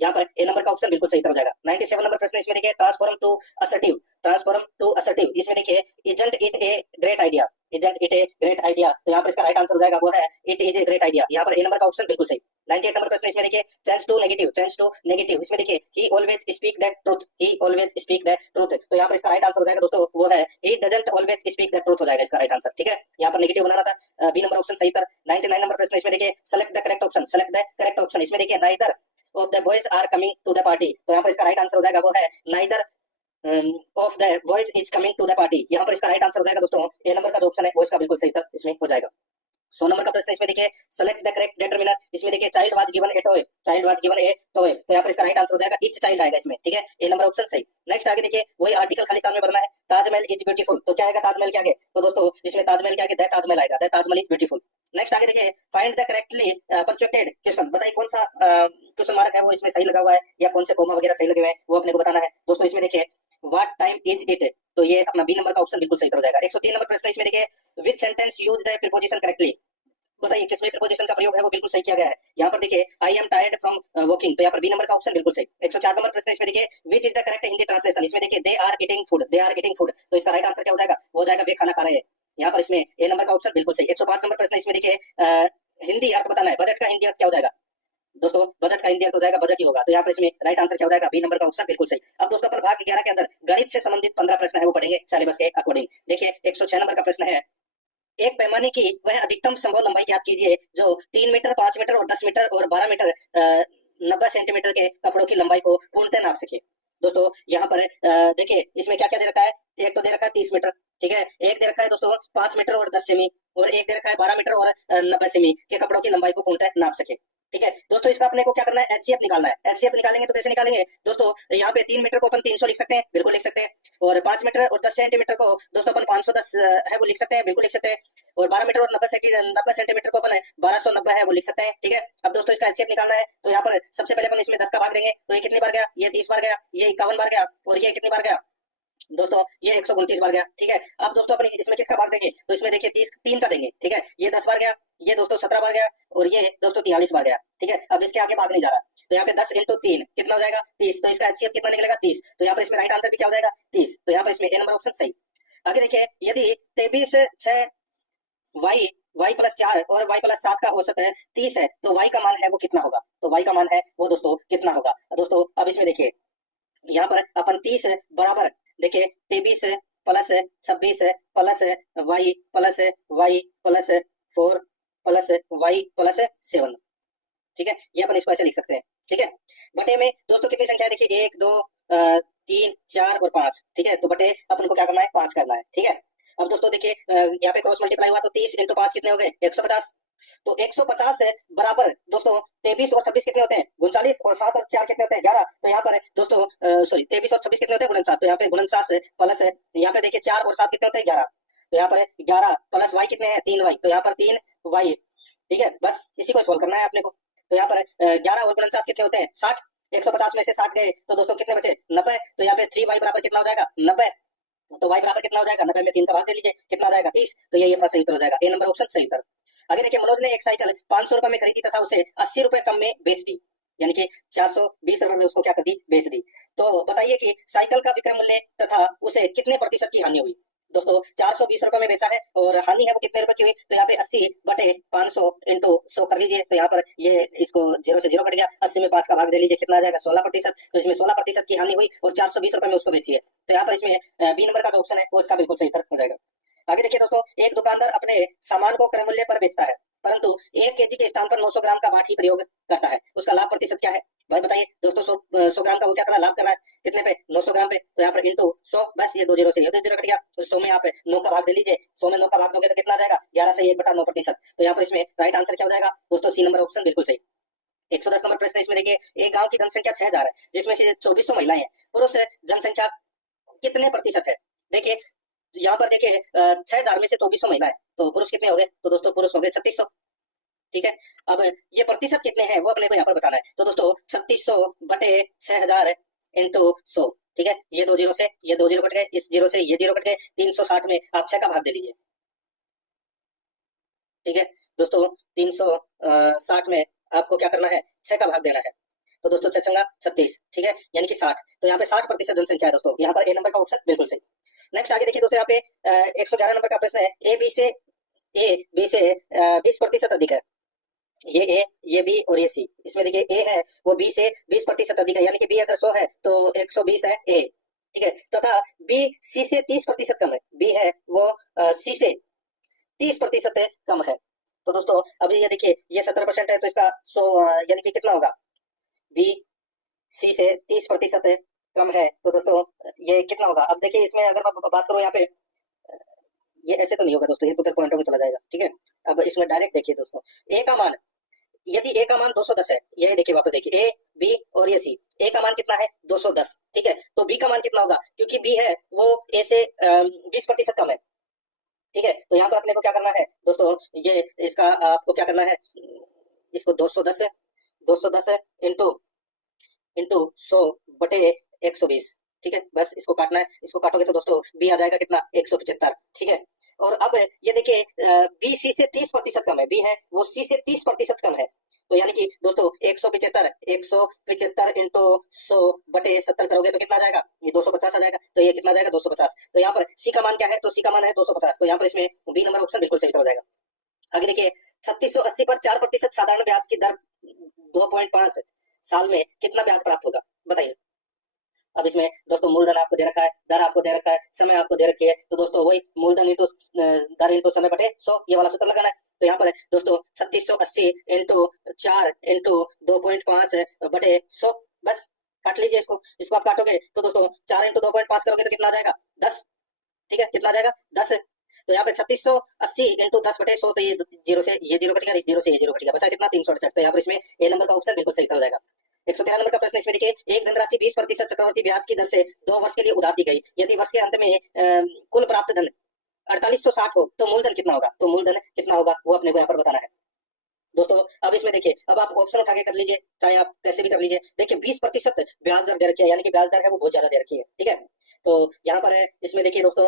यहाँ पर ए नंबर का ऑप्शन बिल्कुल सही उत्तर हो जाएगा। 97 नंबर प्रश्न इसमें देखिए transform to assertive, transform to assertive इसमें देखिए isn't it a great idea, isn't it a great idea, तो यहाँ पर इसका राइट आंसर हो जाएगा वो है it is a great idea. यहाँ पर ए नंबर का ऑप्शन बिल्कुल सही। 98 नंबर प्रश्न इसमें देखिए change to negative, change to negative इसमें देखिए he always speak that truth, he always speak that truth, तो यहाँ पर इसका राइट आंसर हो जाएगा दोस्तों वो है he doesn't always speak that truth हो जाएगा इसका राइट आंसर। ठीक है, यहाँ पर नेगेटिव बनाना था, बी नंबर ऑप्शन सही उत्तर। 99 नंबर प्रश्न इसमें देखिए select the correct option, select the correct option इसमें देखिए neither of the boys are coming to the party, तो यहाँ पर इसका राइट आंसर हो जाएगा वो है neither of the boys is coming to the party. यहाँ पर इसका राइट आंसर हो जाएगा दोस्तों ए नंबर का जो ऑप्शन है वो इसका बिल्कुल सही उत्तर इसमें हो जाएगा। 100 नंबर का प्रश्न इसमें देखिए सेलेक्ट द करेक्ट डिटरमिनर इसमें देखिए child was given A toy, child was given A toy, तो यहाँ पर इसका राइट आंसर हो जाएगा ईच चाइल्ड आएगा इसमें। ठीक है, ए नंबर ऑप्शन सही। नेक्स्ट आगे देखिए वही आर्टिकल खालिस्तान में भरना है, ताजमहल इज ब्यूटीफुल, तो क्या आएगा ताजमहल के आगे, तो दोस्तों इसमें ताजमहल के आगे द ताजमहल आएगा, the Taj Mahal is beautiful. Next आगे देखिए find the correctly punctuated question, बताइए कौन सा क्वेश्चन मार्क है वो इसमें सही लगा हुआ है या कौन से कोमा वगैरह सही लगे हुए हैं वो अपने को बताना है। दोस्तों इसमें देखिए व्हाट टाइम इज इट, तो ये अपना बी नंबर का ऑप्शन बिल्कुल सही हो जाएगा। 103 नंबर प्रश्न इसमें देखिए विच sentence use the preposition correctly, बताइए किसमें प्रीपोजिशन का प्रयोग है वो बिल्कुल सही किया गया है। यहाँ पर देखिए I am tired from walking, तो यहाँ पर बी नंबर का ऑप्शन बिल्कुल सही। 104 नंबर प्रश्न इसमें देखिए which is the correct Hindi translation, इसमें देखिए they are eating food, they are eating food, तो इसका राइट आंसर क्या हो जाएगा वो हो जाएगा वे खाना खा रहे हैं। यहाँ पर इसमें ए नंबर का ऑप्शन बिल्कुल सही। 105 नंबर प्रश्न इसमें देखिए हिंदी अर्थ बताना है, बजट का हिंदी अर्थ क्या हो जाएगा, दोस्तों बजट का हिंदी अर्थ हो जाएगा बजट ही होगा, तो यहाँ पर इसमें राइट आंसर क्या हो जाएगा बी नंबर का ऑप्शन बिल्कुल सही। अब दोस्तों अपन भाग 11 के अंदर गणित से संबंधित 15 प्रश्न है वो पढ़ेंगे सिलेबस के अकॉर्डिंग। देखिए 106 नंबर का प्रश्न है एक पैमाने की वह अधिकतम संभव लंबाई ज्ञात कीजिए जो 3 मीटर 5 मीटर और 10 मीटर और 12 मीटर 90 सेंटीमीटर के कपड़ों की लंबाई को पूर्णतः नाप सके। दोस्तों यहाँ पर देखिए इसमें क्या क्या दे रखा है, एक तो दे रखा है 30 मीटर, ठीक है, एक दे रखा है दोस्तों 5 मीटर और 10 सेमी और एक दे रखा है 12 मीटर और 90 सेमी के कपड़ों की लंबाई को पूर्णतः नाप सके। ठीक है दोस्तों, इसका अपने को क्या करना है एचसीएफ निकालना है। एचसीएफ निकालेंगे तो कैसे निकालेंगे दोस्तों, यहाँ पे 3 मीटर को अपन 300 लिख सकते हैं, बिल्कुल लिख सकते हैं, और 5 मीटर और 10 सेंटीमीटर को दोस्तों अपन 510 है वो लिख सकते हैं, बिल्कुल लिख सकते हैं, और 12 मीटर और 90 सेंटीमीटर को अपन 1290 है वो लिख सकते हैं। ठीक है, अब दोस्तों इसका एचसीएफ निकालना है तो यहाँ पर सबसे पहले अपन इसमें 10 का भाग देंगे, तो ये कितनी बार गया, ये 30 बार गया, ये 51 बार गया और ये कितनी बार गया दोस्तों, ये 129 बार गया। ठीक है, अब दोस्तों अपन इसमें किसका भाग देंगे, तो इसमें देखिए 30 3 का देंगे। ठीक है, ये 10 बार गया, ये दोस्तों 17 बार गया और ये दोस्तों 43 बार गया। ठीक है, अब इसके आगे भाग नहीं जा रहा, तो यहाँ पे 10 इंटू 3 कितना हो जाएगा 30, तो इसका एचसीएफ कितना निकलेगा 30, तो यहाँ पर इसमें राइट आंसर भी क्या हो जाएगा 30, तो यहाँ पर इसमें ए नंबर ऑप्शन सही। आगे देखिए यदि 23 6 y प्लस 4 और y प्लस 7 का औसत है 30 है तो y का मान है वो कितना होगा, तो y का मान है वो दोस्तों कितना होगा। दोस्तों अब इसमें देखिए यहाँ पर अपन 30 बराबर देखिए 23 plus 26 plus y plus y plus 4 plus y plus 7, ठीक है, ये अपन इसको ऐसे लिख सकते हैं। ठीक है, बटे में दोस्तों कितनी संख्या है देखिए 1 2 3 4 और 5, ठीक है, तो बटे अपन को क्या करना है 5 करना है। ठीक है, अब दोस्तों देखिए यहाँ पे क्रॉस मल्टीप्लाई हुआ तो 30 इंटू 5 कितने हो गए 150, तो 150 है बराबर दोस्तों 23 और 26 कितने होते हैं 39 और 7 और 4 कितने होते हैं 11, तो यहाँ पर दोस्तों सॉरी 23 और 26 कितने होते हैं 49, तो यहाँ पे 49 प्लस है यहाँ पे देखिए 4 और 7 कितने होते हैं 11, तो यहाँ पर 11 प्लस y कितने हैं 3y, तो यहाँ पर 3y। ठीक है, बस इसी को सोल्व करना है अपने को, तो यहाँ पर 11 और 49 कितने होते हैं 60, 150 में से 60 गए तो दोस्तों कितने बचे 90, तो यहाँ पे 3y बराबर कितना हो जाएगा 90, तो y बराबर कितना हो जाएगा 90 में 3 का भाग दे लीजिए कितना आ जाएगा 30, तो ये अपना सही उत्तर हो जाएगा ए नंबर ऑप्शन सही उत्तर। आगे देखिए मनोज ने एक साइकिल 500 रुपए में खरीदी तथा उसे 80 रुपए कम में बेच दी, यानी कि 420 रुपए में उसको क्या कर दी बेच दी, तो बताइए कि साइकिल का विक्रय मूल्य तथा उसे कितने प्रतिशत की हानि हुई। दोस्तों 420 रुपए में बेचा है और हानि है वो कितने रुपए की हुई, तो यहाँ पे 80 बटे 500 इंटू 100 कर लीजिए, तो यहाँ पर ये इसको 0 से 0 कट गया, 80 में 5 का भाग दे लीजिए कितना आ जाएगा 16%, तो इसमें 16% की हानि हुई और 420 रुपए में उसको बेची है, तो यहाँ पर इसमें बी नंबर का जो ऑप्शन है वो इसका बिल्कुल सही उत्तर हो जाएगा। आगे देखिए दोस्तों एक दुकानदार अपने सामान को क्रय मूल्य पर बेचता है परंतु 1 केजी के स्थान पर 900 ग्राम का बाट ही प्रयोग करता है, उसका लाभ प्रतिशत क्या है भाई बताइए दोस्तों। 100 ग्राम का वो क्या कर रहा है लाभ कर रहा है कितने पे 900 ग्राम पे, तो यहाँ पर इंटू 100, बस ये 2 जीरो से 2 जीरो कट गया, तो 100 में आप 9 का भाग दे लीजिए, 100 में 9 का भाग दोगे तो कितना आ जाएगा 11 से 1/9%, तो यहाँ पर इसमें राइट आंसर क्या हो जाएगा दोस्तों सी नंबर ऑप्शन बिल्कुल सही। 110 नंबर प्रश्न इसमें देखिए एक गांव की जनसंख्या 6000 है जिसमें से 2400 महिलाएं हैं, पुरुष जनसंख्या कितने प्रतिशत है, देखिए यहाँ पर देखिए 6000 में से 2400 महिलाएं, तो पुरुष कितने हो गए, तो दोस्तों पुरुष हो गए 3600। ठीक है, अब ये प्रतिशत कितने हैं वो अपने को यहाँ पर बताना है, तो दोस्तों 3600 बटे 6000 इंटू 100, ठीक है, ये 2 जीरो से ये 2 जीरो कट गए, इस जीरो से ये जीरो कट गए, 360 में आप 6 का भाग दे लीजिए। ठीक है दोस्तों 360 में आपको क्या करना है 6 का भाग देना है, तो दोस्तों चचंगा 36, ठीक है, यानी कि 60। तो यहाँ पे 60% जनसंख्या है दोस्तों। यहाँ पर ए नंबर का ऑप्शन बिल्कुल सही। नेक्स्ट आगे देखिए दोस्तों, यहाँ पे 111 नंबर का प्रश्न है, ए बी से 20% अधिक है। ये ए, ये बी और ये सी। इसमें देखिए ए है वो बी से 20% अधिक है, यानी कि बी अगर 100 है तो 120 है ए, ठीक है, तथा बी सी से 30% कम है। बी है वो सी से 30% कम है। तो दोस्तों अभी ये देखिए ये 70% है, तो इसका 100 यानी कि कितना होगा, बी सी से 30% कम है, तो दोस्तों ये कितना होगा। अब देखिए इसमें अगर मैं बात करूं यहाँ पे, ये ऐसे तो नहीं होगा दोस्तों, ये तो फिर पॉइंटों में चला जाएगा, ठीक है। अब इसमें डायरेक्ट देखिए दोस्तों, ए का मान, यदि ए का मान 210 है, ये देखिए वापस देखिए ए बी और ये सी, ए का मान कितना है 210, ठीक है, तो बी का मान कितना होगा, क्योंकि बी है वो ए से 20% कम है, ठीक है। तो यहाँ पर अपने को क्या करना है दोस्तों, ये इसका आपको क्या करना है, इसको 210 इंटू इंटू 100 बटे 120, ठीक है, बस इसको काटना है। इसको काटोगे तो दोस्तों बी आ जाएगा कितना 175, ठीक है। और अब ये देखिए बी सी से 30% कम है, बी है वो सी से 30% कम है, तो यानी कि दोस्तों 175 इंटू 100 बटे 70 करोगे तो कितना आ जाएगा, ये 250 आ जाएगा। तो ये कितना आ जाएगा 250। तो यहाँ पर सी का मान क्या है, तो सी का मान है 250, तो यहाँ पर इसमें बी नंबर ऑप्शन बिल्कुल सही हो जाएगा। आगे देखिए 3680 पर 4% साधारण ब्याज की दर 2.5 साल में कितना ब्याज प्राप्त होगा, बताइए। अब इसमें दोस्तों मूलधन आपको दे रखा है, दर आपको दे रखा है, समय आपको दे रखी है, तो दोस्तों वही मूलधन इंटू दर इंटू समय बटे 100, ये वाला सूत्र लगाना है। तो यहाँ पर दोस्तों 3680 इंटू 4 इंटू 2.5 बटे 100, बस काट लीजिए इसको। इसको आप काटोगे तो दोस्तों 4 इंटू 2.5 करोगे तो कितना आ जाएगा 10, ठीक है, कितना आ जाएगा 10। तो यहाँ पे 3680 इंटू 10 बटे 100, तो ये जीरो से ये जीरो कटेगा, इस जीरो से ये जीरो कटेगा, बचा कितना 368। तो यहाँ पर इसमें ए नंबर का ऑप्शन बिल्कुल सही हो जाएगा। 113 नंबर का प्रश्न, इसमें देखिए एक धनराशि 20% चक्रवर्ती ब्याज की दर से 2 वर्ष के लिए उधार दी गई, यदि वर्ष के अंत में कुल प्राप्त धन 4860 हो तो मूलधन कितना होगा, तो मूलधन कितना होगा वो अपने को यहाँ पर बताना है दोस्तों। अब इसमें देखिए, अब आप ऑप्शन उठा के कर लीजिए, चाहे आप कैसे भी कर लीजिए। देखिए 20% ब्याज दर दे रखी है, यानी कि ब्याज दर है वो बहुत ज्यादा दे रखी है, ठीक है। तो यहाँ पर है, इसमें देखिए दोस्तों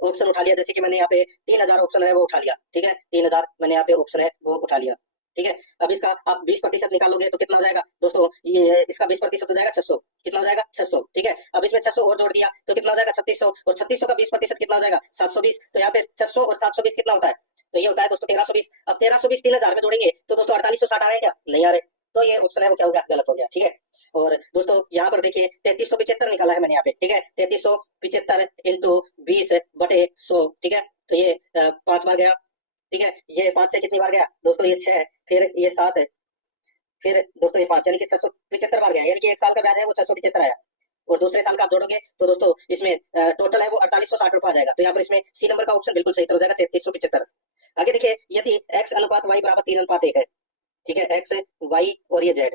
ऑप्शन उठा लिया, जैसे कि मैंने यहाँ पे 3000 ऑप्शन है वो उठा लिया, ठीक है, 3000 मैंने यहाँ पे ऑप्शन है वो उठा लिया, ठीक है। अब इसका आप 20% निकालोगे तो कितना हो जाएगा दोस्तों, ये इसका 20% हो जाएगा 600, कितना हो जाएगा 600, ठीक है। अब इसमें 600 और जोड़ दिया तो कितना हो जाएगा 3600, और 3600 का 20% कितना हो जाएगा 720। तो यहाँ पे 600 और 720 कितना होता है, तो ये होता है दोस्तों 1320। अब 1320 3000 में जोड़ेंगे तो दोस्तों 4860 आ रहे हैं क्या, नहीं आ रहे, तो ये ऑप्शन है वो क्या हो गया, गलत हो गया, ठीक है। और दोस्तों यहाँ पर देखिए 3375 निकाला है मैंने यहाँ पे, ठीक है, 3375 इंटू 20 बटे 100, ठीक है, तो ये 5 बार गया, ठीक है, ये 5 से कितनी बार गया दोस्तों, ये 6 है, फिर ये 7 है, फिर दोस्तों ये 5, यानी कि 675 बार गया, यानी कि एक साल का ब्याज है वो 675 आया। और दूसरे साल का आप जोड़ोगे तो दोस्तों इसमें टोटल है वो 4860 रुपए आ जाएगा। तो यहाँ पर इसमें सी नंबर का ऑप्शन बिल्कुल सही हो जाएगा 3375। आगे देखिए यदि x अनुपात y बराबर 3:1 है, ठीक है, x y और ये z,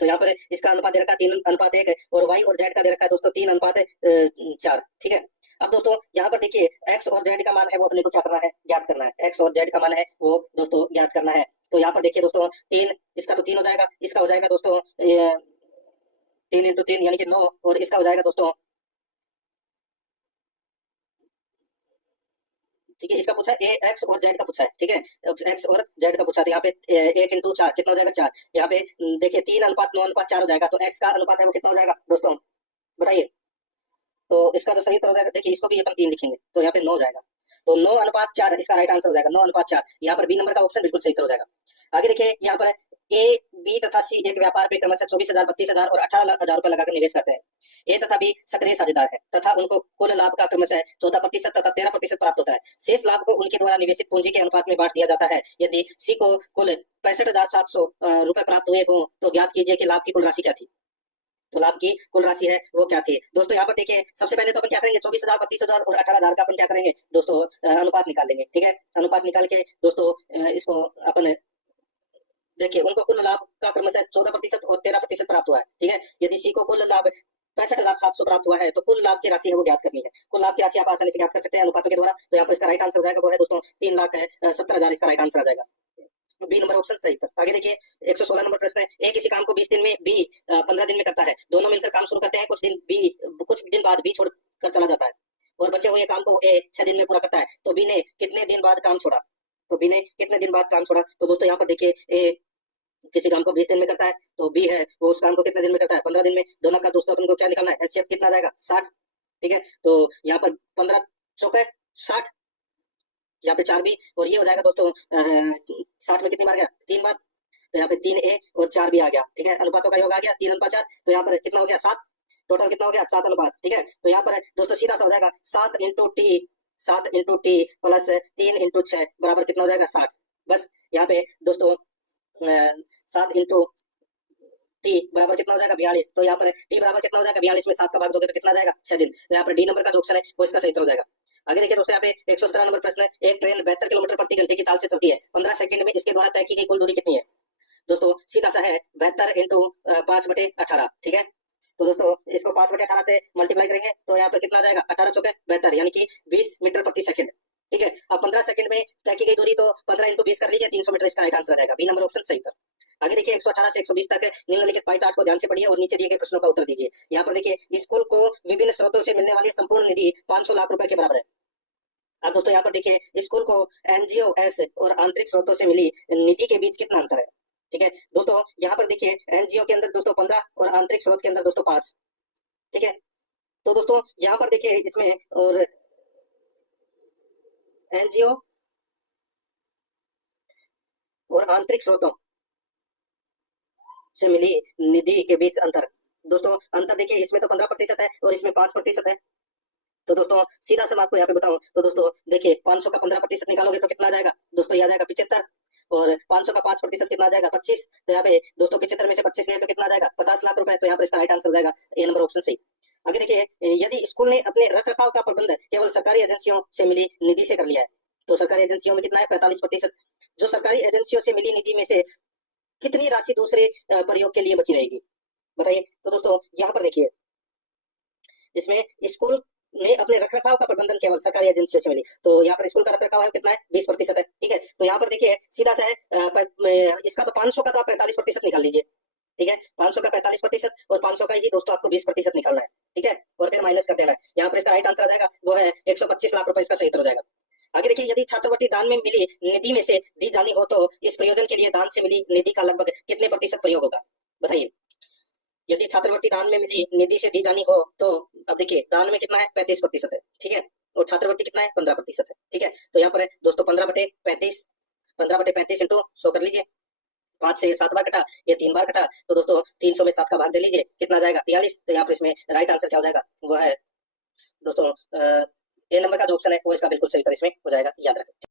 तो यहाँ पर इसका अनुपात दे रखा है 3:1 और y और z का दे रखा है दोस्तों 3:4, ठीक है। अब दोस्तों यहाँ पर देखिए x और z का मान है वो अपने को क्या करना है, ज्ञात करना है। x और z का मान है वो दोस्तों ज्ञात करना है। तो यहाँ पर देखिए दोस्तों 3, इसका तो 3 हो जाएगा, इसका हो जाएगा दोस्तों 3 इंटू 3 यानी कि 9, और इसका हो जाएगा दोस्तों, ठीक है, इसका पूछा है एक्स और जेड का पूछा है, ठीक है, एक्स और जेड का पूछा है। तो यहाँ पे 1 इंटू 4 कितना हो जाएगा 4, यहाँ पे देखिए 3:9:4 हो जाएगा, तो एक्स का अनुपात है वो कितना हो जाएगा दोस्तों, बताइए। तो इसका जो सही उत्तर हो जाएगा, देखिए इसको भी अपन 3 लिखेंगे तो यहाँ पे 9 जाएगा, तो 9:4 इसका राइट आंसर हो जाएगा, 9:4। यहाँ पर बी नंबर का ऑप्शन बिल्कुल सही उत्तर हो जाएगा। आगे देखिए यहाँ पर ए बी तथा सी एक व्यापार पे क्रमशः 24,000 32,000 और 18,000 रुपए लगाकर निवेश करते हैं। ए तथा बी सक्रिय साझेदार है तथा उनको कुल लाभ का क्रमशः 14% तथा 13% प्राप्त होता है। शेष लाभ को उनके द्वारा निवेशित पूंजी के अनुपात में बांट दिया जाता है। यदि सी को कुल 65,700 रुपए प्राप्त हुए हों तो ज्ञात कीजिए कि लाभ की कुल राशि क्या थी। तो लाभ की कुल राशि है वो क्या थी दोस्तों। यहाँ पर देखिए सबसे पहले तो अपन क्या करेंगे, 24,000 32,000 और 18,000 का अपन क्या करेंगे दोस्तों, अनुपात निकाल लेंगे, ठीक है। अनुपात निकाल के दोस्तों इसको अपन देखिए उनको कुल लाभ का क्रमशः 14% और 13% प्राप्त हुआ है, ठीक है। यदि सी को कुल लाभ 65,700 प्राप्त हुआ है तो कुल लाभ की राशि है वो ज्ञात करनी है। कुल लाभ की राशि आप आसानी से ज्ञात कर सकते हैं अनुपातों के द्वारा। तो यहाँ पर इसका राइट आंसर हो जाएगा वो है दोस्तों 3,70,000 इसका राइट आंसर आ जाएगा, बी नंबर ऑप्शन सही था। आगे देखिए 116 नंबर प्रश्न है, ए किसी काम को 20 दिन में, बी 15 दिन में करता है। दोनों मिलकर काम शुरू करते हैं, कुछ दिन बाद बी छोड़ कर चला जाता है और बचे हुए काम को ए 6 दिन में पूरा करता है। तो बी ने कितने दिन बाद काम छोड़ा, तो बी ने कितने दिन बाद काम छोड़ा। तो दोस्तों यहाँ पर देखिए किसी काम को 20 दिन में करता है तो बी है वो उस काम को कितने दिन में करता है, 15 दिन में। दोनों का दोस्तों अपन को क्या निकालना है, एचसीएफ कितना जाएगा, 60। ठीक है, तो यहाँ पर 15 चौके 60, यहाँ पे 4 बी, और ये हो जाएगा दोस्तों 60 में कितनी बार गया, 3 बार, तो यहाँ पे 3A और 4 भी आ गया। ठीक है, अनुपातों का योग आ गया 3:4, तो यहाँ पर कितना हो गया 7, टोटल कितना हो गया 7 अनुपात। ठीक है, तो यहाँ पर दोस्तों सीधा सा हो जाएगा 7 × T प्लस 3 × 6 बराबर कितना हो जाएगा 60। बस यहाँ पे दोस्तों 7 × T बराबर कितना हो जाएगा 42, तो यहाँ पर T बराबर कितना हो जाएगा 42 में 7 का भाग दोगे तो कितना आ जाएगा 6 दिन। तो यहाँ पर डी नंबर का जो ऑप्शन है वो इसका सही उत्तर हो जाएगा। आगे देखिए दोस्तों, यहाँ पे 117 नंबर प्रश्न है, एक ट्रेन 72 किलोमीटर प्रति घंटे की चाल से चलती है, 15 सेकंड में इसके द्वारा तय की गई कुल दूरी कितनी है। दोस्तों सीधा सा है 72 × 5/18। ठीक है, तो दोस्तों इसको 5/18 से मल्टीप्लाई करेंगे तो यहाँ पर कितना आ जाएगा 18 चौके 72, यानी कि 20 मीटर प्रति सेकंड। ठीक है, अब 15 सेकंड में तय की गई दूरी तो 15 × 20 कर लीजिए, 300 मीटर इसका राइट आंसर आ जाएगा, बी नंबर ऑप्शन सही उत्तर। आगे देखिए 118 से 120 तक निम्नलिखित पाई चार्ट को ध्यान से पढ़िए और नीचे दिए गए प्रश्नों का उत्तर दीजिए। यहाँ पर देखिए स्कूल को विभिन्न स्रोतों से मिलने वाली संपूर्ण निधि 500 लाख रुपए के बराबर है। अब दोस्तों यहाँ पर देखिए स्कूल को एनजीओएस और आंतरिक स्रोतों से मिली निधि के बीच कितना अंतर है। ठीक है दोस्तों, यहाँ पर देखिए एनजीओ के अंदर दोस्तों 15 और आंतरिक स्रोत के अंदर दोस्तों 5। ठीक है, तो दोस्तों यहाँ पर देखिए इसमें और एनजीओ और आंतरिक स्रोतों से मिली निधि के बीच अंतर, दोस्तों अंतर देखिए इसमें तो 15% है और इसमें 5% है। तो दोस्तों सीधा सा मैं आपको यहाँ पे बताऊं तो दोस्तों देखिए 500 का 15% निकालोगे तो कितना आ जाएगा दोस्तों, ये आ जाएगा 75, और 500 का 5% कितना आ जाएगा 25। तो यहाँ पे दोस्तों 75 में से 25 गए तो कितना आ जाएगा 50 लाख रुपए। तो यहाँ पर इसका राइट आंसर हो जाएगा ए नंबर ऑप्शन सही। आगे देखिए यदि स्कूल ने अपने रख रखाव का प्रबंध केवल सरकारी एजेंसियों से मिली निधि से कर लिया है, तो सरकारी एजेंसियों में कितना है 45%। जो सरकारी एजेंसियों से मिली निधि में से कितनी राशि दूसरे प्रयोग के लिए बची रहेगी बताइए। तो दोस्तों यहाँ पर देखिए इसमें स्कूल ने अपने रखरखाव का प्रबंधन केवल सरकारी एजेंसियों से मिली, तो यहाँ पर स्कूल का रखरखाव है कितना है 20% है। ठीक है, तो यहाँ पर देखिए सीधा सा है इसका तो 500 का तो आप 45% निकाल लीजिए। ठीक है, 500 का 45% और 500 का ही दोस्तों आपको 20% निकालना है। ठीक है, और फिर माइनस कर देना है। यहाँ पर इसका राइट आंसर आ जाएगा वो है 125 लाख रुपए, इसका सही उत्तर हो जाएगा। आगे देखिए यदि छात्रवृत्ति दान में मिली निधि में से दी जानी हो तो इस प्रयोजन के लिए दान से मिली निधि का लगभग कितने प्रतिशत प्रयोग होगा बताइए। यदि छात्रवृत्ति दान में मिली निधि से दी जानी हो तो अब देखिए दान में कितना है 35% है। ठीक है, और छात्रवृत्ति कितना है 15% है। ठीक है, तो यहाँ पर है दोस्तों 15/35 इंटू 100 कर लीजिए, 5 से 7 बार कटा, ये 3 बार कटा, तो दोस्तों 300 में 7 का भाग दे लीजिए, कितना जाएगा 43। तो यहाँ पर इसमें राइट आंसर क्या हो जाएगा वो है दोस्तों ए नंबर का जो ऑप्शन है वो इसका बिल्कुल सही उत्तर इसमें हो जाएगा, याद रखें।